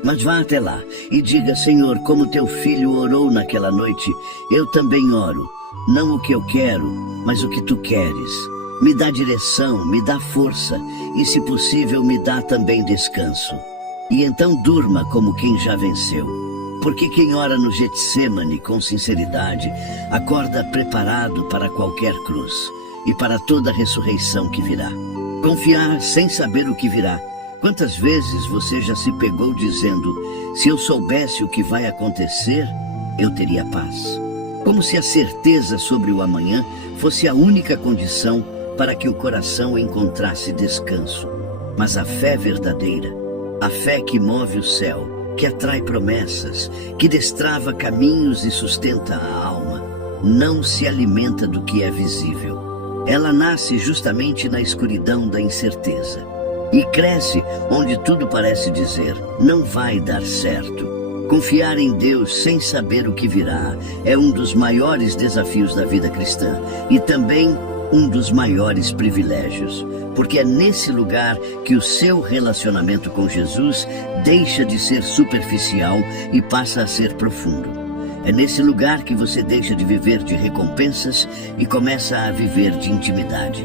Mas vá até lá e diga: Senhor, como teu filho orou naquela noite, eu também oro. Não o que eu quero, mas o que tu queres. Me dá direção, me dá força e, se possível, me dá também descanso. E então durma como quem já venceu. Porque quem ora no Getsêmani com sinceridade, acorda preparado para qualquer cruz e para toda a ressurreição que virá. Confiar sem saber o que virá. Quantas vezes você já se pegou dizendo: se eu soubesse o que vai acontecer, eu teria paz? Como se a certeza sobre o amanhã fosse a única condição para que o coração encontrasse descanso. Mas a fé verdadeira, a fé que move o céu, que atrai promessas, que destrava caminhos e sustenta a alma, não se alimenta do que é visível. Ela nasce justamente na escuridão da incerteza e cresce onde tudo parece dizer: não vai dar certo. Confiar em Deus sem saber o que virá é um dos maiores desafios da vida cristã e também um dos maiores privilégios, porque é nesse lugar que o seu relacionamento com Jesus deixa de ser superficial e passa a ser profundo. É nesse lugar que você deixa de viver de recompensas e começa a viver de intimidade.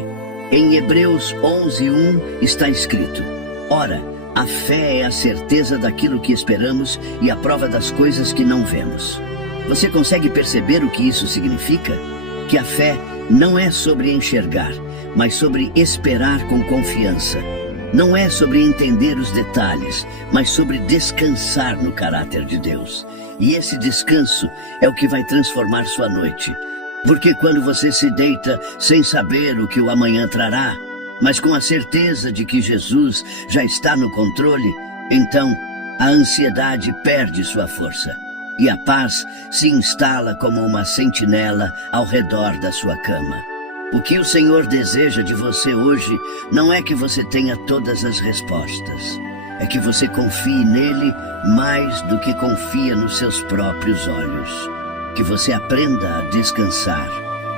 Em Hebreus 11:1 está escrito: Ora, a fé é a certeza daquilo que esperamos e a prova das coisas que não vemos. Você consegue perceber o que isso significa? Que a fé não é sobre enxergar, mas sobre esperar com confiança. Não é sobre entender os detalhes, mas sobre descansar no caráter de Deus. E esse descanso é o que vai transformar sua noite. Porque quando você se deita sem saber o que o amanhã trará, mas com a certeza de que Jesus já está no controle, então a ansiedade perde sua força. E a paz se instala como uma sentinela ao redor da sua cama. O que o Senhor deseja de você hoje não é que você tenha todas as respostas. É que você confie nele mais do que confia nos seus próprios olhos. Que você aprenda a descansar,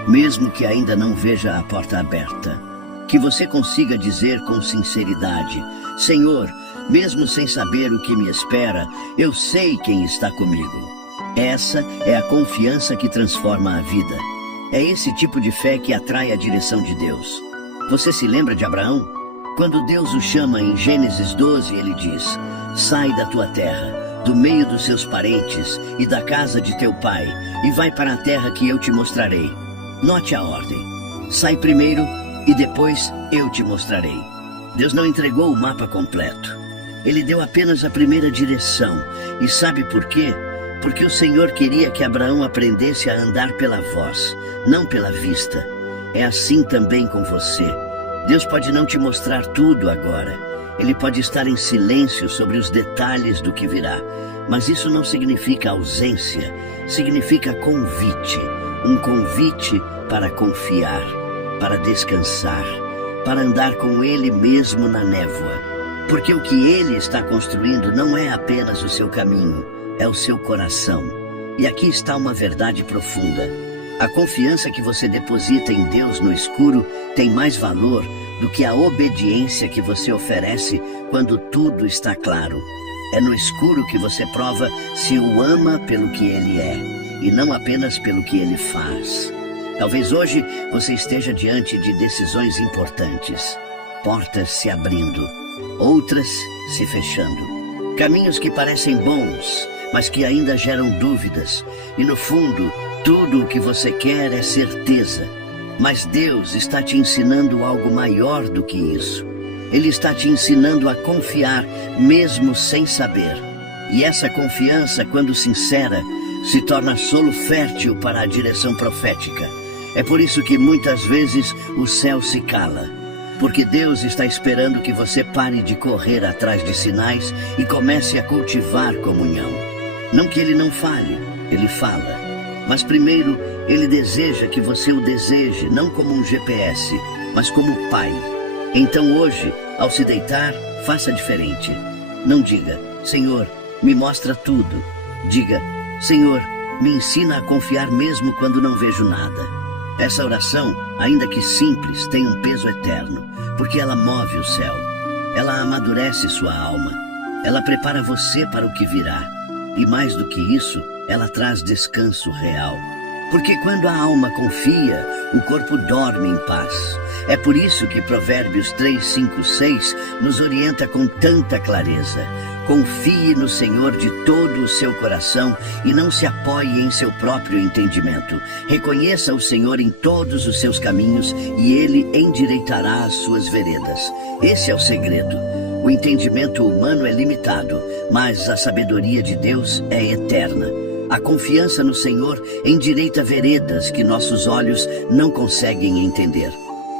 mesmo que ainda não veja a porta aberta. Que você consiga dizer com sinceridade: Senhor, mesmo sem saber o que me espera, eu sei quem está comigo. Essa é a confiança que transforma a vida. É esse tipo de fé que atrai a direção de Deus. Você se lembra de Abraão? Quando Deus o chama em Gênesis 12, ele diz: sai da tua terra, do meio dos seus parentes e da casa de teu pai, e vai para a terra que eu te mostrarei. Note a ordem: sai primeiro e depois eu te mostrarei. Deus não entregou o mapa completo. Ele deu apenas a primeira direção. E sabe por quê? Porque o Senhor queria que Abraão aprendesse a andar pela voz, não pela vista. É assim também com você. Deus pode não te mostrar tudo agora. Ele pode estar em silêncio sobre os detalhes do que virá. Mas isso não significa ausência. Significa convite. Um convite para confiar, para descansar, para andar com Ele mesmo na névoa. Porque o que Ele está construindo não é apenas o seu caminho, é o seu coração. E aqui está uma verdade profunda. A confiança que você deposita em Deus no escuro tem mais valor do que a obediência que você oferece quando tudo está claro. É no escuro que você prova se o ama pelo que Ele é, e não apenas pelo que Ele faz. Talvez hoje você esteja diante de decisões importantes. Portas se abrindo, outras se fechando. Caminhos que parecem bons, mas que ainda geram dúvidas. E no fundo, tudo o que você quer é certeza. Mas Deus está te ensinando algo maior do que isso. Ele está te ensinando a confiar mesmo sem saber. E essa confiança, quando sincera, se torna solo fértil para a direção profética. É por isso que muitas vezes o céu se cala. Porque Deus está esperando que você pare de correr atrás de sinais e comece a cultivar comunhão. Não que Ele não fale, Ele fala. Mas primeiro, Ele deseja que você o deseje, não como um GPS, mas como Pai. Então hoje, ao se deitar, faça diferente. Não diga: Senhor, me mostra tudo. Diga: Senhor, me ensina a confiar mesmo quando não vejo nada. Essa oração, ainda que simples, tem um peso eterno, porque ela move o céu. Ela amadurece sua alma. Ela prepara você para o que virá. E mais do que isso, ela traz descanso real. Porque quando a alma confia, o corpo dorme em paz. É por isso que Provérbios 3, 5, 6 nos orienta com tanta clareza. Confie no Senhor de todo o seu coração e não se apoie em seu próprio entendimento. Reconheça o Senhor em todos os seus caminhos e Ele endireitará as suas veredas. Esse é o segredo. O entendimento humano é limitado, mas a sabedoria de Deus é eterna. A confiança no Senhor endireita veredas que nossos olhos não conseguem entender.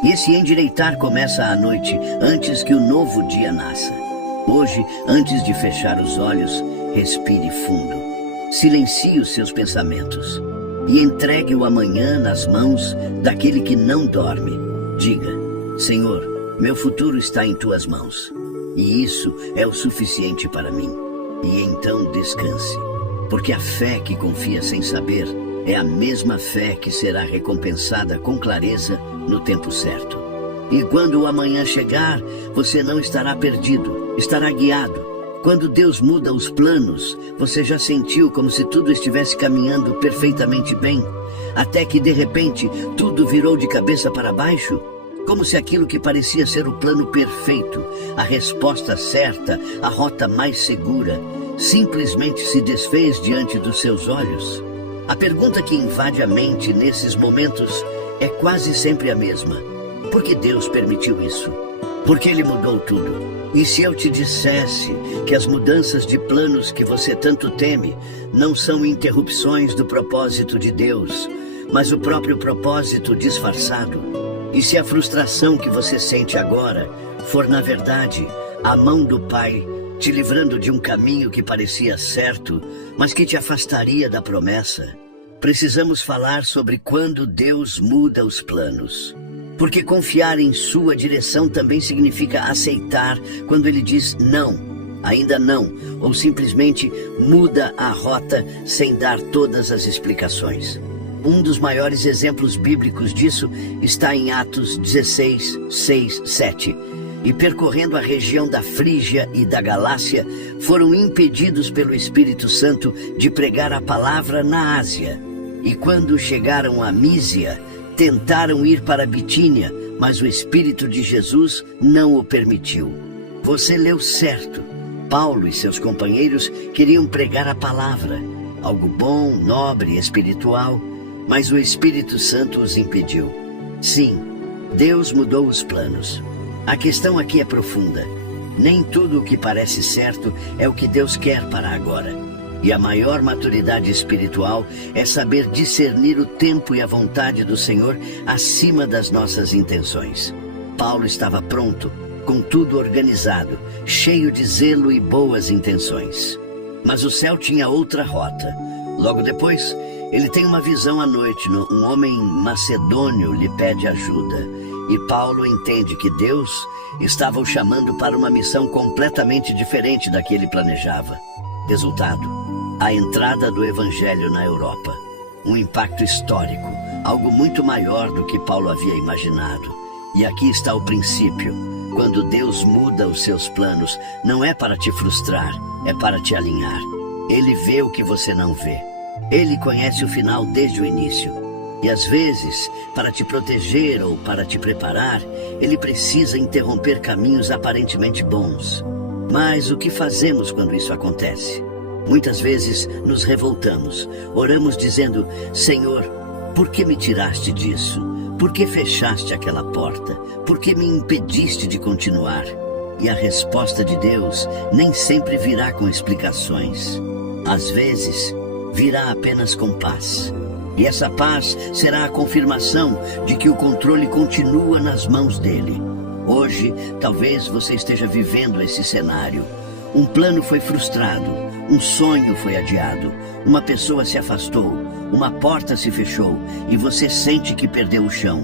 E esse endireitar começa à noite, antes que o novo dia nasça. Hoje, antes de fechar os olhos, respire fundo. Silencie os seus pensamentos e entregue o amanhã nas mãos daquele que não dorme. Diga: Senhor, meu futuro está em tuas mãos. E isso é o suficiente para mim. E então descanse. Porque a fé que confia sem saber é a mesma fé que será recompensada com clareza no tempo certo. E quando o amanhã chegar, você não estará perdido, estará guiado. Quando Deus muda os planos, você já sentiu como se tudo estivesse caminhando perfeitamente bem, até que de repente tudo virou de cabeça para baixo? Como se aquilo que parecia ser o plano perfeito, a resposta certa, a rota mais segura, simplesmente se desfez diante dos seus olhos? A pergunta que invade a mente nesses momentos é quase sempre a mesma: por que Deus permitiu isso? Por que Ele mudou tudo? E se eu te dissesse que as mudanças de planos que você tanto teme não são interrupções do propósito de Deus, mas o próprio propósito disfarçado? E se a frustração que você sente agora for, na verdade, a mão do Pai te livrando de um caminho que parecia certo, mas que te afastaria da promessa? Precisamos falar sobre quando Deus muda os planos. Porque confiar em sua direção também significa aceitar quando Ele diz não. Ainda não, ou simplesmente muda a rota sem dar todas as explicações. Um dos maiores exemplos bíblicos disso está em Atos 16, 6, 7. E percorrendo a região da Frígia e da Galácia, foram impedidos pelo Espírito Santo de pregar a palavra na Ásia. E quando chegaram a Mísia, tentaram ir para Bitínia, mas o Espírito de Jesus não o permitiu. Você leu certo. Paulo e seus companheiros queriam pregar a palavra, algo bom, nobre, espiritual, mas o Espírito Santo os impediu. Sim, Deus mudou os planos. A questão aqui é profunda. Nem tudo o que parece certo é o que Deus quer para agora. E a maior maturidade espiritual é saber discernir o tempo e a vontade do Senhor acima das nossas intenções. Paulo estava pronto, com tudo organizado, cheio de zelo e boas intenções. Mas o céu tinha outra rota. Logo depois, ele tem uma visão à noite. Um homem macedônio lhe pede ajuda. E Paulo entende que Deus estava o chamando para uma missão completamente diferente da que ele planejava. Resultado: a entrada do Evangelho na Europa. Um impacto histórico, algo muito maior do que Paulo havia imaginado. E aqui está o princípio. Quando Deus muda os seus planos, não é para te frustrar, é para te alinhar. Ele vê o que você não vê. Ele conhece o final desde o início. E às vezes, para te proteger ou para te preparar, ele precisa interromper caminhos aparentemente bons. Mas o que fazemos quando isso acontece? Muitas vezes nos revoltamos, oramos dizendo: Senhor, por que me tiraste disso? Por que fechaste aquela porta? Por que me impediste de continuar? E a resposta de Deus nem sempre virá com explicações. Às vezes, virá apenas com paz. E essa paz será a confirmação de que o controle continua nas mãos dele. Hoje, talvez você esteja vivendo esse cenário. Um plano foi frustrado, um sonho foi adiado, uma pessoa se afastou, uma porta se fechou e você sente que perdeu o chão.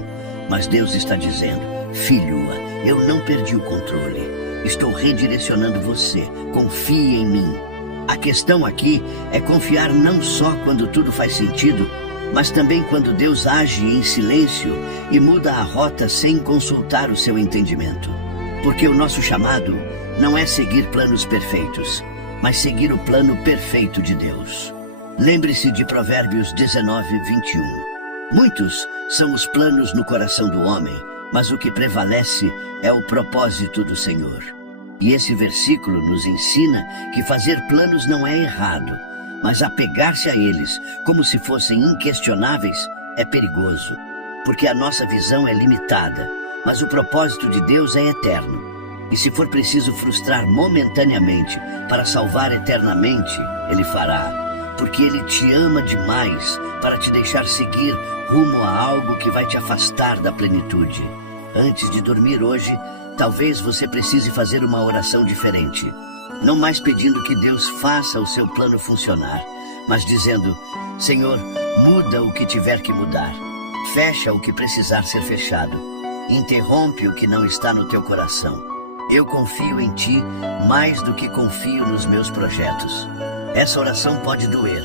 Mas Deus está dizendo: filho, eu não perdi o controle. Estou redirecionando você. Confie em mim. A questão aqui é confiar não só quando tudo faz sentido, mas também quando Deus age em silêncio e muda a rota sem consultar o seu entendimento. Porque o nosso chamado não é seguir planos perfeitos, mas seguir o plano perfeito de Deus. Lembre-se de Provérbios 19, 21. Muitos são os planos no coração do homem, mas o que prevalece é o propósito do Senhor. E esse versículo nos ensina que fazer planos não é errado, mas apegar-se a eles como se fossem inquestionáveis é perigoso, porque a nossa visão é limitada, mas o propósito de Deus é eterno. E se for preciso frustrar momentaneamente para salvar eternamente, Ele fará, porque Ele te ama demais para te deixar seguir rumo a algo que vai te afastar da plenitude. Antes de dormir hoje, talvez você precise fazer uma oração diferente. Não mais pedindo que Deus faça o seu plano funcionar, mas dizendo: Senhor, muda o que tiver que mudar. Fecha o que precisar ser fechado. Interrompe o que não está no teu coração. Eu confio em ti mais do que confio nos meus projetos. Essa oração pode doer,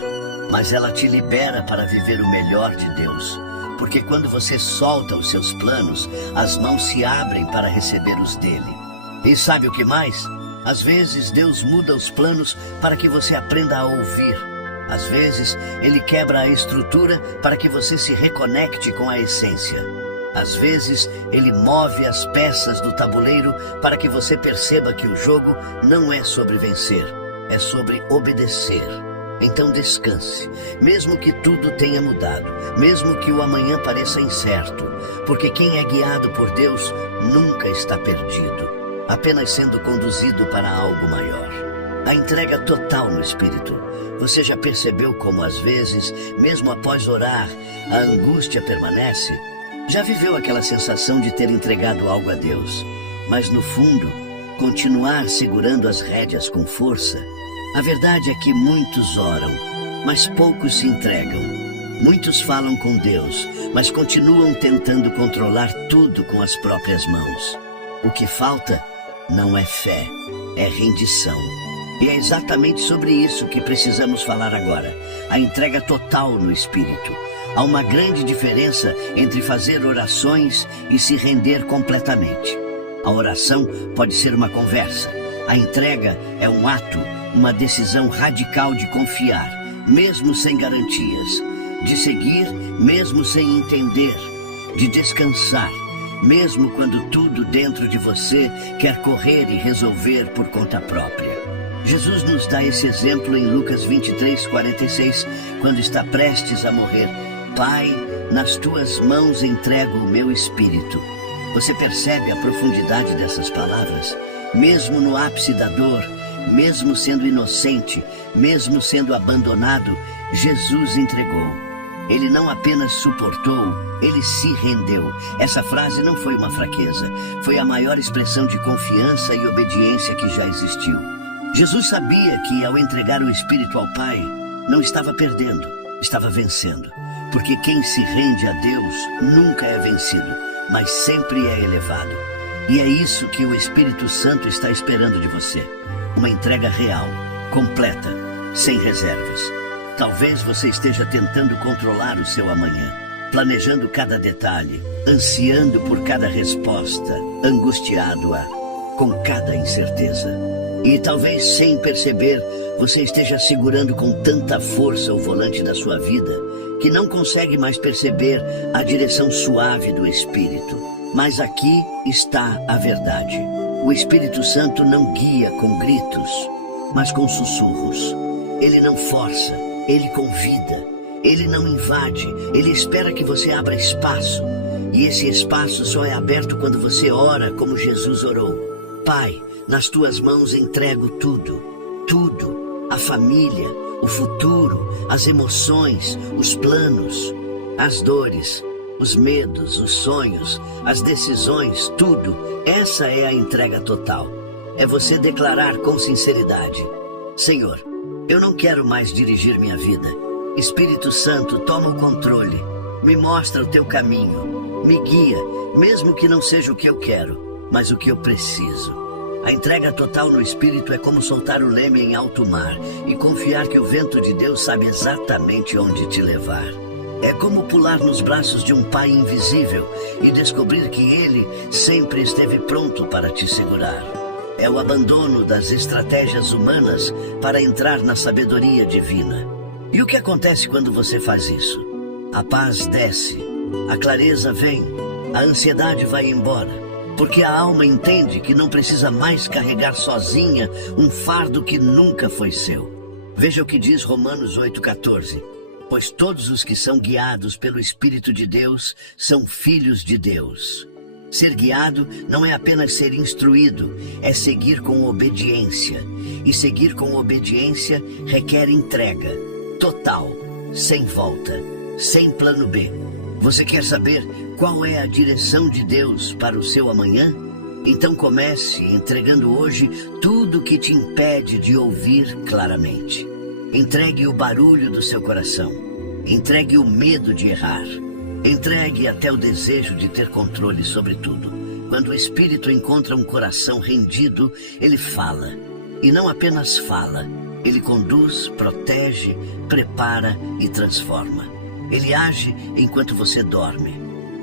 mas ela te libera para viver o melhor de Deus. Porque quando você solta os seus planos, as mãos se abrem para receber os dele. E sabe o que mais? Às vezes Deus muda os planos para que você aprenda a ouvir. Às vezes Ele quebra a estrutura para que você se reconecte com a essência. Às vezes Ele move as peças do tabuleiro para que você perceba que o jogo não é sobre vencer, é sobre obedecer. Então descanse, mesmo que tudo tenha mudado, mesmo que o amanhã pareça incerto, porque quem é guiado por Deus nunca está perdido, apenas sendo conduzido para algo maior. A entrega total no Espírito. Você já percebeu como às vezes, mesmo após orar, a angústia permanece? Já viveu aquela sensação de ter entregado algo a Deus, mas no fundo, continuar segurando as rédeas com força? A verdade é que muitos oram, mas poucos se entregam. Muitos falam com Deus, mas continuam tentando controlar tudo com as próprias mãos. O que falta não é fé, é rendição. E é exatamente sobre isso que precisamos falar agora. A entrega total no Espírito. Há uma grande diferença entre fazer orações e se render completamente. A oração pode ser uma conversa. A entrega é um ato, uma decisão radical de confiar, mesmo sem garantias. De seguir, mesmo sem entender. De descansar, mesmo quando tudo dentro de você quer correr e resolver por conta própria. Jesus nos dá esse exemplo em Lucas 23:46, quando está prestes a morrer. Pai, nas tuas mãos entrego o meu espírito. Você percebe a profundidade dessas palavras? Mesmo no ápice da dor, mesmo sendo inocente, mesmo sendo abandonado, Jesus entregou. Ele não apenas suportou, ele se rendeu. Essa frase não foi uma fraqueza, foi a maior expressão de confiança e obediência que já existiu. Jesus sabia que ao entregar o Espírito ao Pai, não estava perdendo, estava vencendo. Porque quem se rende a Deus nunca é vencido, mas sempre é elevado. E é isso que o Espírito Santo está esperando de você. Uma entrega real, completa, sem reservas. Talvez você esteja tentando controlar o seu amanhã, planejando cada detalhe, ansiando por cada resposta, angustiado com cada incerteza. E talvez sem perceber, você esteja segurando com tanta força o volante da sua vida, que não consegue mais perceber a direção suave do Espírito. Mas aqui está a verdade. O Espírito Santo não guia com gritos, mas com sussurros. Ele não força, ele convida. Ele não invade, ele espera que você abra espaço. E esse espaço só é aberto quando você ora como Jesus orou. Pai, nas tuas mãos entrego tudo, tudo. A família, o futuro, as emoções, os planos, as dores, os medos, os sonhos, as decisões, tudo. Essa é a entrega total. É você declarar com sinceridade: Senhor, eu não quero mais dirigir minha vida. Espírito Santo, toma o controle. Me mostra o teu caminho. Me guia, mesmo que não seja o que eu quero, mas o que eu preciso. A entrega total no Espírito é como soltar o leme em alto mar e confiar que o vento de Deus sabe exatamente onde te levar. É como pular nos braços de um pai invisível e descobrir que ele sempre esteve pronto para te segurar. É o abandono das estratégias humanas para entrar na sabedoria divina. E o que acontece quando você faz isso? A paz desce, a clareza vem, a ansiedade vai embora. Porque a alma entende que não precisa mais carregar sozinha um fardo que nunca foi seu. Veja o que diz Romanos 8,14. Pois todos os que são guiados pelo Espírito de Deus são filhos de Deus. Ser guiado não é apenas ser instruído, é seguir com obediência. E seguir com obediência requer entrega, total, sem volta, sem plano B. Você quer saber qual é a direção de Deus para o seu amanhã? Então comece entregando hoje tudo que te impede de ouvir claramente. Entregue o barulho do seu coração. Entregue o medo de errar. Entregue até o desejo de ter controle sobre tudo. Quando o Espírito encontra um coração rendido, ele fala. E não apenas fala, ele conduz, protege, prepara e transforma. Ele age enquanto você dorme.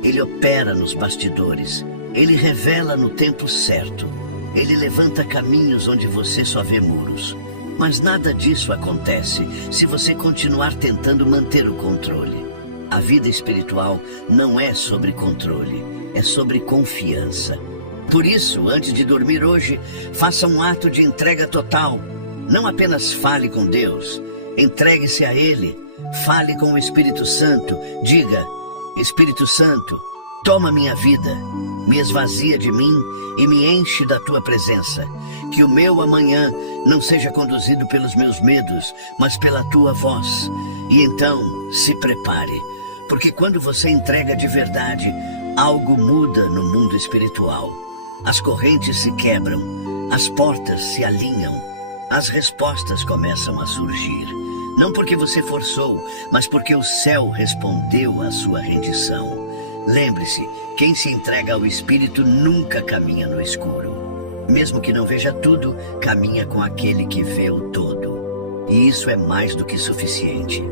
Ele opera nos bastidores. Ele revela no tempo certo. Ele levanta caminhos onde você só vê muros. Mas nada disso acontece se você continuar tentando manter o controle. A vida espiritual não é sobre controle, é sobre confiança. Por isso, antes de dormir hoje, faça um ato de entrega total. Não apenas fale com Deus, entregue-se a Ele. Fale com o Espírito Santo. Diga: Espírito Santo, toma minha vida, me esvazia de mim e me enche da tua presença. Que o meu amanhã não seja conduzido pelos meus medos, mas pela tua voz. E então, se prepare, porque quando você entrega de verdade, algo muda no mundo espiritual. As correntes se quebram, as portas se alinham, as respostas começam a surgir. Não porque você forçou, mas porque o céu respondeu à sua rendição. Lembre-se, quem se entrega ao Espírito nunca caminha no escuro. Mesmo que não veja tudo, caminha com aquele que vê o todo. E isso é mais do que suficiente.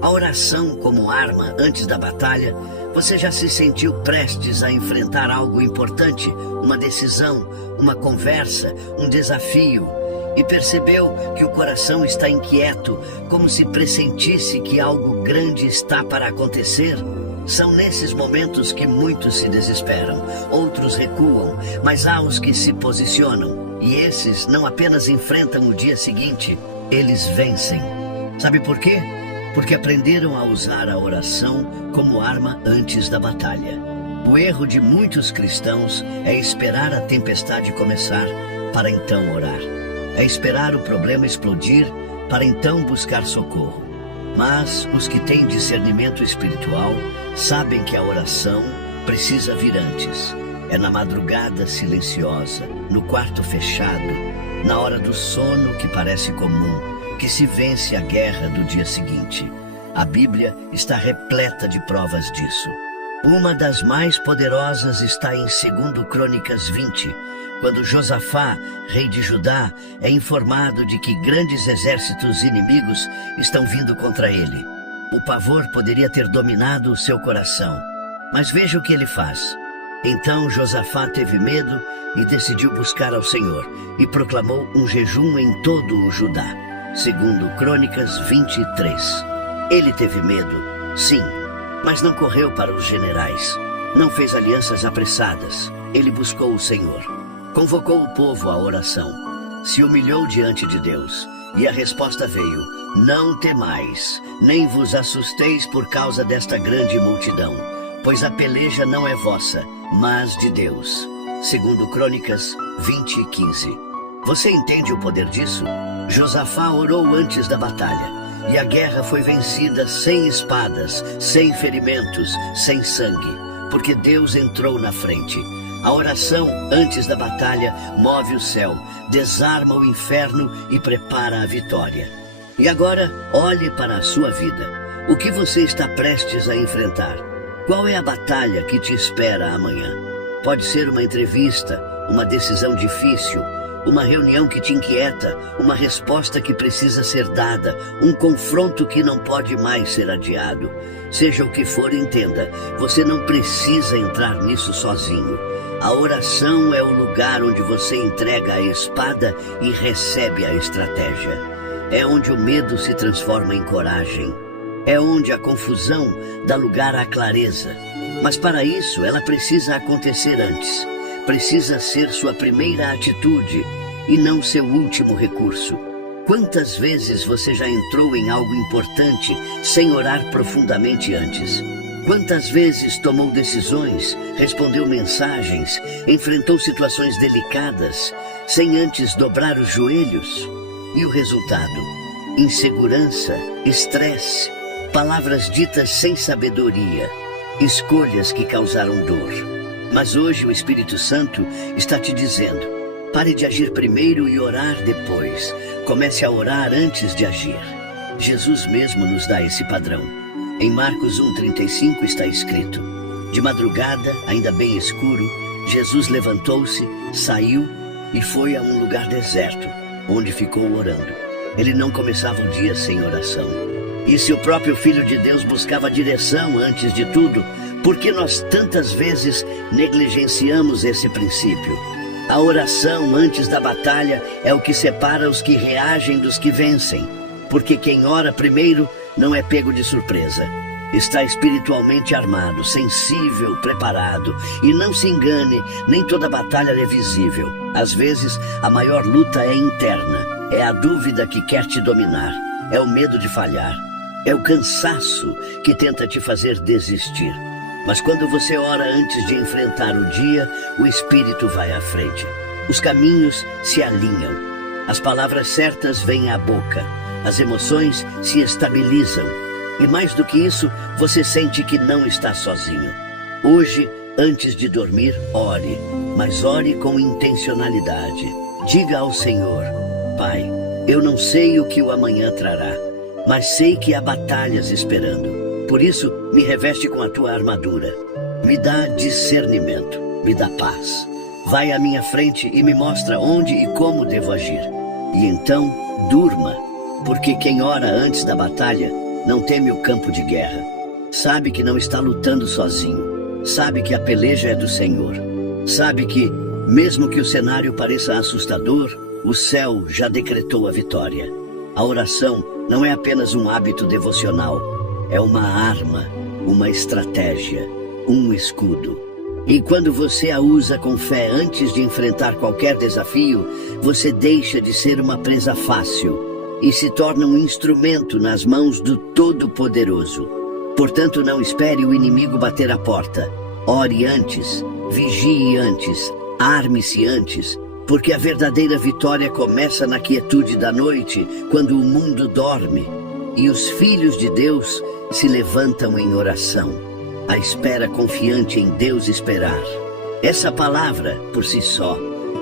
A oração como arma antes da batalha, você já se sentiu prestes a enfrentar algo importante, uma decisão, uma conversa, um desafio, e percebeu que o coração está inquieto, como se pressentisse que algo grande está para acontecer? São nesses momentos que muitos se desesperam, outros recuam, mas há os que se posicionam. E esses não apenas enfrentam o dia seguinte, eles vencem. Sabe por quê? Porque aprenderam a usar a oração como arma antes da batalha. O erro de muitos cristãos é esperar a tempestade começar para então orar. É esperar o problema explodir para então buscar socorro. Mas os que têm discernimento espiritual sabem que a oração precisa vir antes. É na madrugada silenciosa, no quarto fechado, na hora do sono que parece comum, que se vence a guerra do dia seguinte. A Bíblia está repleta de provas disso. Uma das mais poderosas está em 2 Crônicas 20, quando Josafá, rei de Judá, é informado de que grandes exércitos inimigos estão vindo contra ele. O pavor poderia ter dominado o seu coração, mas veja o que ele faz. Então Josafá teve medo e decidiu buscar ao Senhor, e proclamou um jejum em todo o Judá. 2 Crônicas 23. Ele teve medo, sim, mas não correu para os generais. Não fez alianças apressadas. Ele buscou o Senhor. Convocou o povo à oração. Se humilhou diante de Deus. E a resposta veio: não temais, nem vos assusteis por causa desta grande multidão, pois a peleja não é vossa, mas de Deus. 2 Crônicas 20:15. Você entende o poder disso? Josafá orou antes da batalha. E a guerra foi vencida sem espadas, sem ferimentos, sem sangue, porque Deus entrou na frente. A oração antes da batalha move o céu, desarma o inferno e prepara a vitória. E agora, olhe para a sua vida. O que você está prestes a enfrentar? Qual é a batalha que te espera amanhã? Pode ser uma entrevista, uma decisão difícil, uma reunião que te inquieta, uma resposta que precisa ser dada, um confronto que não pode mais ser adiado. Seja o que for, entenda, você não precisa entrar nisso sozinho. A oração é o lugar onde você entrega a espada e recebe a estratégia. É onde o medo se transforma em coragem. É onde a confusão dá lugar à clareza. Mas para isso, ela precisa acontecer antes. Precisa ser sua primeira atitude e não seu último recurso. Quantas vezes você já entrou em algo importante sem orar profundamente antes? Quantas vezes tomou decisões, respondeu mensagens, enfrentou situações delicadas, sem antes dobrar os joelhos? E o resultado? Insegurança, estresse, palavras ditas sem sabedoria, escolhas que causaram dor. Mas hoje o Espírito Santo está te dizendo: pare de agir primeiro e orar depois. Comece a orar antes de agir. Jesus mesmo nos dá esse padrão. Em Marcos 1,35 está escrito: de madrugada, ainda bem escuro, Jesus levantou-se, saiu e foi a um lugar deserto, onde ficou orando. Ele não começava o dia sem oração. E se o próprio Filho de Deus buscava direção antes de tudo, por que nós tantas vezes negligenciamos esse princípio? A oração antes da batalha é o que separa os que reagem dos que vencem. Porque quem ora primeiro não é pego de surpresa. Está espiritualmente armado, sensível, preparado. E não se engane, nem toda batalha é visível. Às vezes, a maior luta é interna. É a dúvida que quer te dominar. É o medo de falhar. É o cansaço que tenta te fazer desistir. Mas quando você ora antes de enfrentar o dia, o Espírito vai à frente. Os caminhos se alinham. As palavras certas vêm à boca. As emoções se estabilizam. E mais do que isso, você sente que não está sozinho. Hoje, antes de dormir, ore. Mas ore com intencionalidade. Diga ao Senhor: Pai, eu não sei o que o amanhã trará, mas sei que há batalhas esperando. Por isso, me reveste com a tua armadura. Me dá discernimento, me dá paz. Vai à minha frente e me mostra onde e como devo agir. E então, durma, porque quem ora antes da batalha não teme o campo de guerra. Sabe que não está lutando sozinho. Sabe que a peleja é do Senhor. Sabe que, mesmo que o cenário pareça assustador, o céu já decretou a vitória. A oração não é apenas um hábito devocional. É uma arma, uma estratégia, um escudo. E quando você a usa com fé antes de enfrentar qualquer desafio, você deixa de ser uma presa fácil e se torna um instrumento nas mãos do Todo-Poderoso. Portanto, não espere o inimigo bater a porta. Ore antes, vigie antes, arme-se antes, porque a verdadeira vitória começa na quietude da noite, quando o mundo dorme, e os filhos de Deus se levantam em oração. A espera confiante em Deus esperar. Essa palavra, por si só,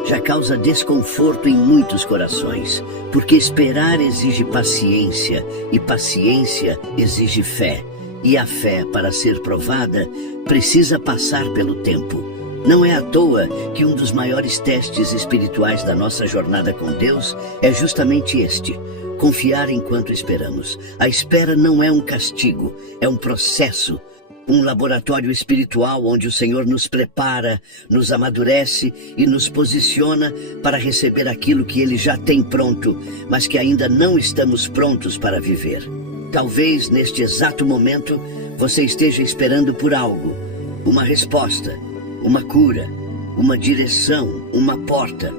já causa desconforto em muitos corações, porque esperar exige paciência, e paciência exige fé. E a fé, para ser provada, precisa passar pelo tempo. Não é à toa que um dos maiores testes espirituais da nossa jornada com Deus é justamente este: confiar enquanto esperamos. A espera não é um castigo, é um processo. Um laboratório espiritual onde o Senhor nos prepara, nos amadurece e nos posiciona para receber aquilo que Ele já tem pronto, mas que ainda não estamos prontos para viver. Talvez neste exato momento você esteja esperando por algo, uma resposta, uma cura, uma direção, uma porta,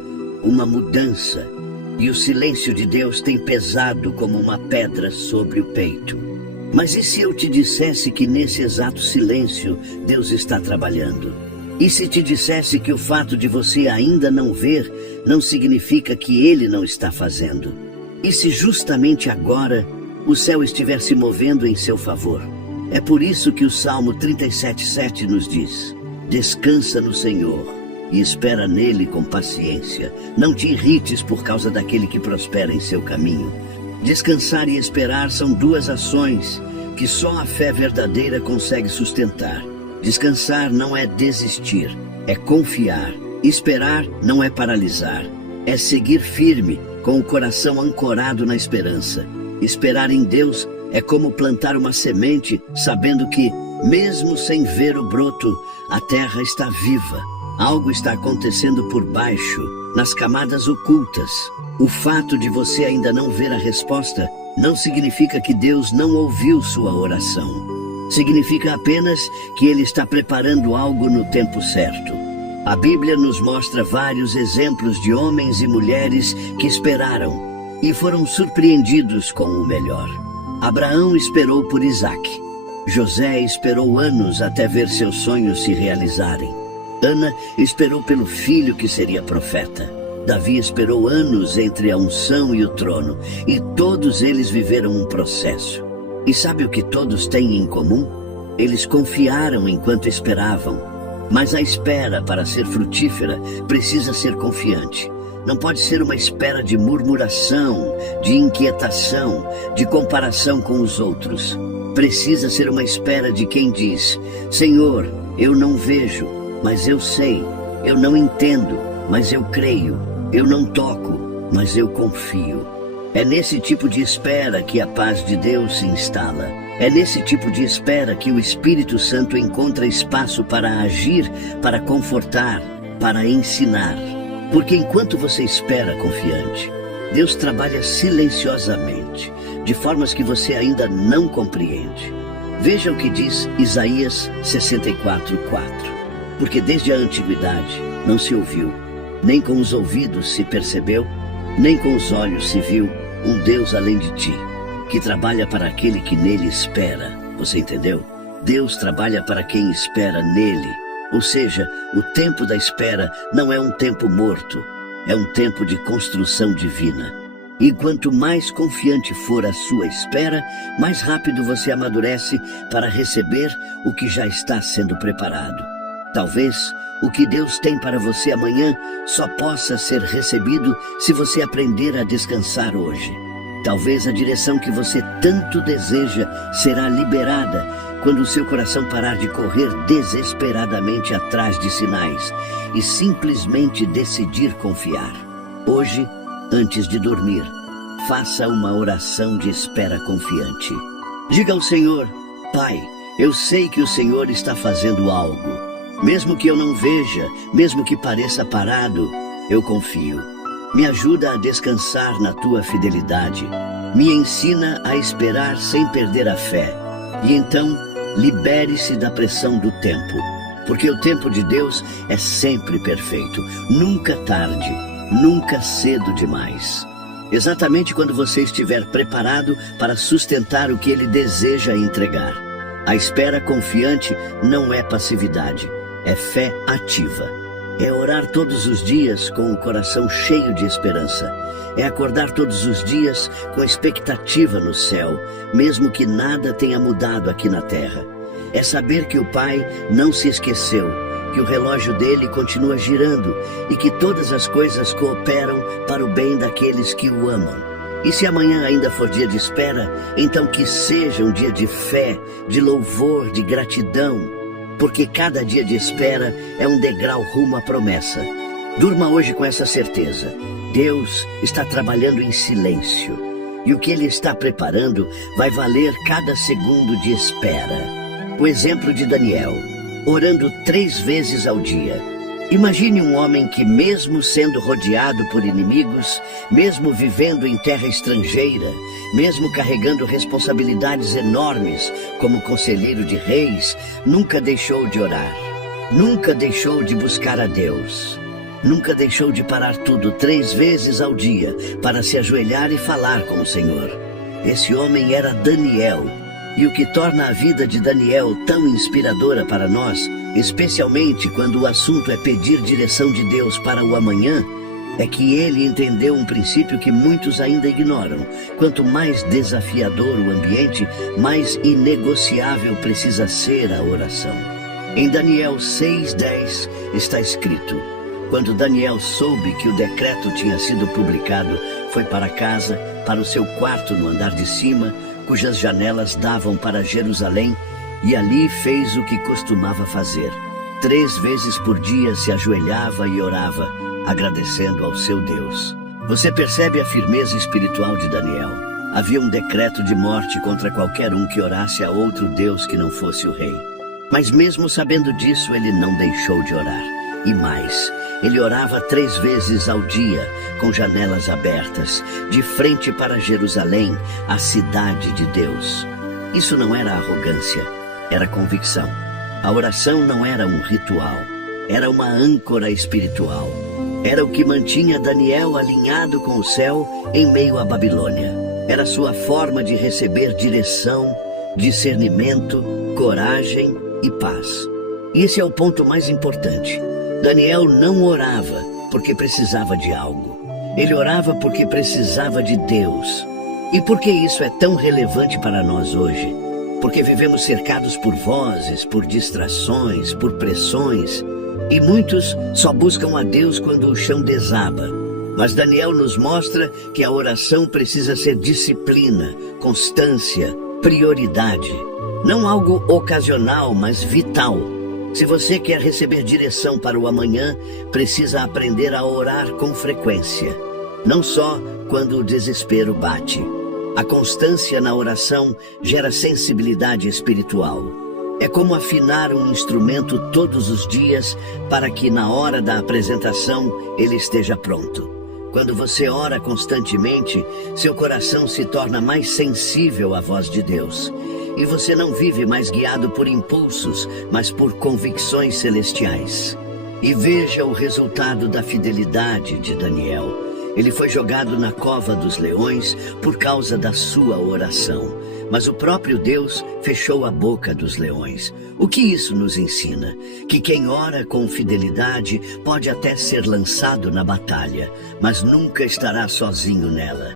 uma mudança. E o silêncio de Deus tem pesado como uma pedra sobre o peito. Mas e se eu te dissesse que nesse exato silêncio Deus está trabalhando? E se te dissesse que o fato de você ainda não ver não significa que Ele não está fazendo? E se justamente agora o céu estiver se movendo em seu favor? É por isso que o Salmo 37:7 nos diz: descansa no Senhor e espera nele com paciência. Não te irrites por causa daquele que prospera em seu caminho. Descansar e esperar são duas ações que só a fé verdadeira consegue sustentar. Descansar não é desistir, é confiar. Esperar não é paralisar, é seguir firme, com o coração ancorado na esperança. Esperar em Deus é como plantar uma semente, sabendo que, mesmo sem ver o broto, a terra está viva. Algo está acontecendo por baixo, nas camadas ocultas. O fato de você ainda não ver a resposta não significa que Deus não ouviu sua oração. Significa apenas que Ele está preparando algo no tempo certo. A Bíblia nos mostra vários exemplos de homens e mulheres que esperaram e foram surpreendidos com o melhor. Abraão esperou por Isaque. José esperou anos até ver seus sonhos se realizarem. Ana esperou pelo filho que seria profeta. Davi esperou anos entre a unção e o trono, e todos eles viveram um processo. E sabe o que todos têm em comum? Eles confiaram enquanto esperavam. Mas a espera, para ser frutífera, precisa ser confiante. Não pode ser uma espera de murmuração, de inquietação, de comparação com os outros. Precisa ser uma espera de quem diz: Senhor, eu não vejo, mas eu sei. Eu não entendo, mas eu creio. Eu não toco, mas eu confio. É nesse tipo de espera que a paz de Deus se instala. É nesse tipo de espera que o Espírito Santo encontra espaço para agir, para confortar, para ensinar. Porque enquanto você espera confiante, Deus trabalha silenciosamente, de formas que você ainda não compreende. Veja o que diz Isaías 64:4. Porque desde a antiguidade não se ouviu, nem com os ouvidos se percebeu, nem com os olhos se viu um Deus além de ti, que trabalha para aquele que nele espera. Você entendeu? Deus trabalha para quem espera nele. Ou seja, o tempo da espera não é um tempo morto, é um tempo de construção divina. E quanto mais confiante for a sua espera, mais rápido você amadurece para receber o que já está sendo preparado. Talvez o que Deus tem para você amanhã só possa ser recebido se você aprender a descansar hoje. Talvez a direção que você tanto deseja será liberada quando o seu coração parar de correr desesperadamente atrás de sinais e simplesmente decidir confiar. Hoje, antes de dormir, faça uma oração de espera confiante. Diga ao Senhor: Pai, eu sei que o Senhor está fazendo algo. Mesmo que eu não veja, mesmo que pareça parado, eu confio. Me ajuda a descansar na tua fidelidade. Me ensina a esperar sem perder a fé. E então, libere-se da pressão do tempo, porque o tempo de Deus é sempre perfeito, nunca tarde, nunca cedo demais. Exatamente quando você estiver preparado para sustentar o que Ele deseja entregar. A espera confiante não é passividade, é fé ativa. É orar todos os dias com o coração cheio de esperança. É acordar todos os dias com expectativa no céu, mesmo que nada tenha mudado aqui na terra. É saber que o Pai não se esqueceu, que o relógio dele continua girando e que todas as coisas cooperam para o bem daqueles que o amam. E se amanhã ainda for dia de espera, então que seja um dia de fé, de louvor, de gratidão, porque cada dia de espera é um degrau rumo à promessa. Durma hoje com essa certeza: Deus está trabalhando em silêncio, e o que Ele está preparando vai valer cada segundo de espera. O exemplo de Daniel, orando 3 vezes ao dia. Imagine um homem que, mesmo sendo rodeado por inimigos, mesmo vivendo em terra estrangeira, mesmo carregando responsabilidades enormes como conselheiro de reis, nunca deixou de orar, nunca deixou de buscar a Deus, nunca deixou de parar tudo 3 vezes ao dia para se ajoelhar e falar com o Senhor. Esse homem era Daniel. E o que torna a vida de Daniel tão inspiradora para nós, especialmente quando o assunto é pedir direção de Deus para o amanhã, é que ele entendeu um princípio que muitos ainda ignoram. Quanto mais desafiador o ambiente, mais inegociável precisa ser a oração. Em Daniel 6:10 está escrito: quando Daniel soube que o decreto tinha sido publicado, foi para casa, para o seu quarto no andar de cima, cujas janelas davam para Jerusalém, e ali fez o que costumava fazer. 3 vezes por dia se ajoelhava e orava, agradecendo ao seu Deus. Você percebe a firmeza espiritual de Daniel. Havia um decreto de morte contra qualquer um que orasse a outro Deus que não fosse o rei. Mas mesmo sabendo disso, ele não deixou de orar. E mais, ele orava 3 vezes ao dia, com janelas abertas, de frente para Jerusalém, a cidade de Deus. Isso não era arrogância, era convicção. A oração não era um ritual, era uma âncora espiritual. Era o que mantinha Daniel alinhado com o céu em meio à Babilônia. Era sua forma de receber direção, discernimento, coragem e paz. E esse é o ponto mais importante. Daniel não orava porque precisava de algo. Ele orava porque precisava de Deus. E por que isso é tão relevante para nós hoje? Porque vivemos cercados por vozes, por distrações, por pressões. E muitos só buscam a Deus quando o chão desaba. Mas Daniel nos mostra que a oração precisa ser disciplina, constância, prioridade. Não algo ocasional, mas vital. Se você quer receber direção para o amanhã, precisa aprender a orar com frequência. Não só quando o desespero bate. A constância na oração gera sensibilidade espiritual. É como afinar um instrumento todos os dias para que na hora da apresentação ele esteja pronto. Quando você ora constantemente, seu coração se torna mais sensível à voz de Deus. E você não vive mais guiado por impulsos, mas por convicções celestiais. E veja o resultado da fidelidade de Daniel. Ele foi jogado na cova dos leões por causa da sua oração. Mas o próprio Deus fechou a boca dos leões. O que isso nos ensina? Que quem ora com fidelidade pode até ser lançado na batalha, mas nunca estará sozinho nela.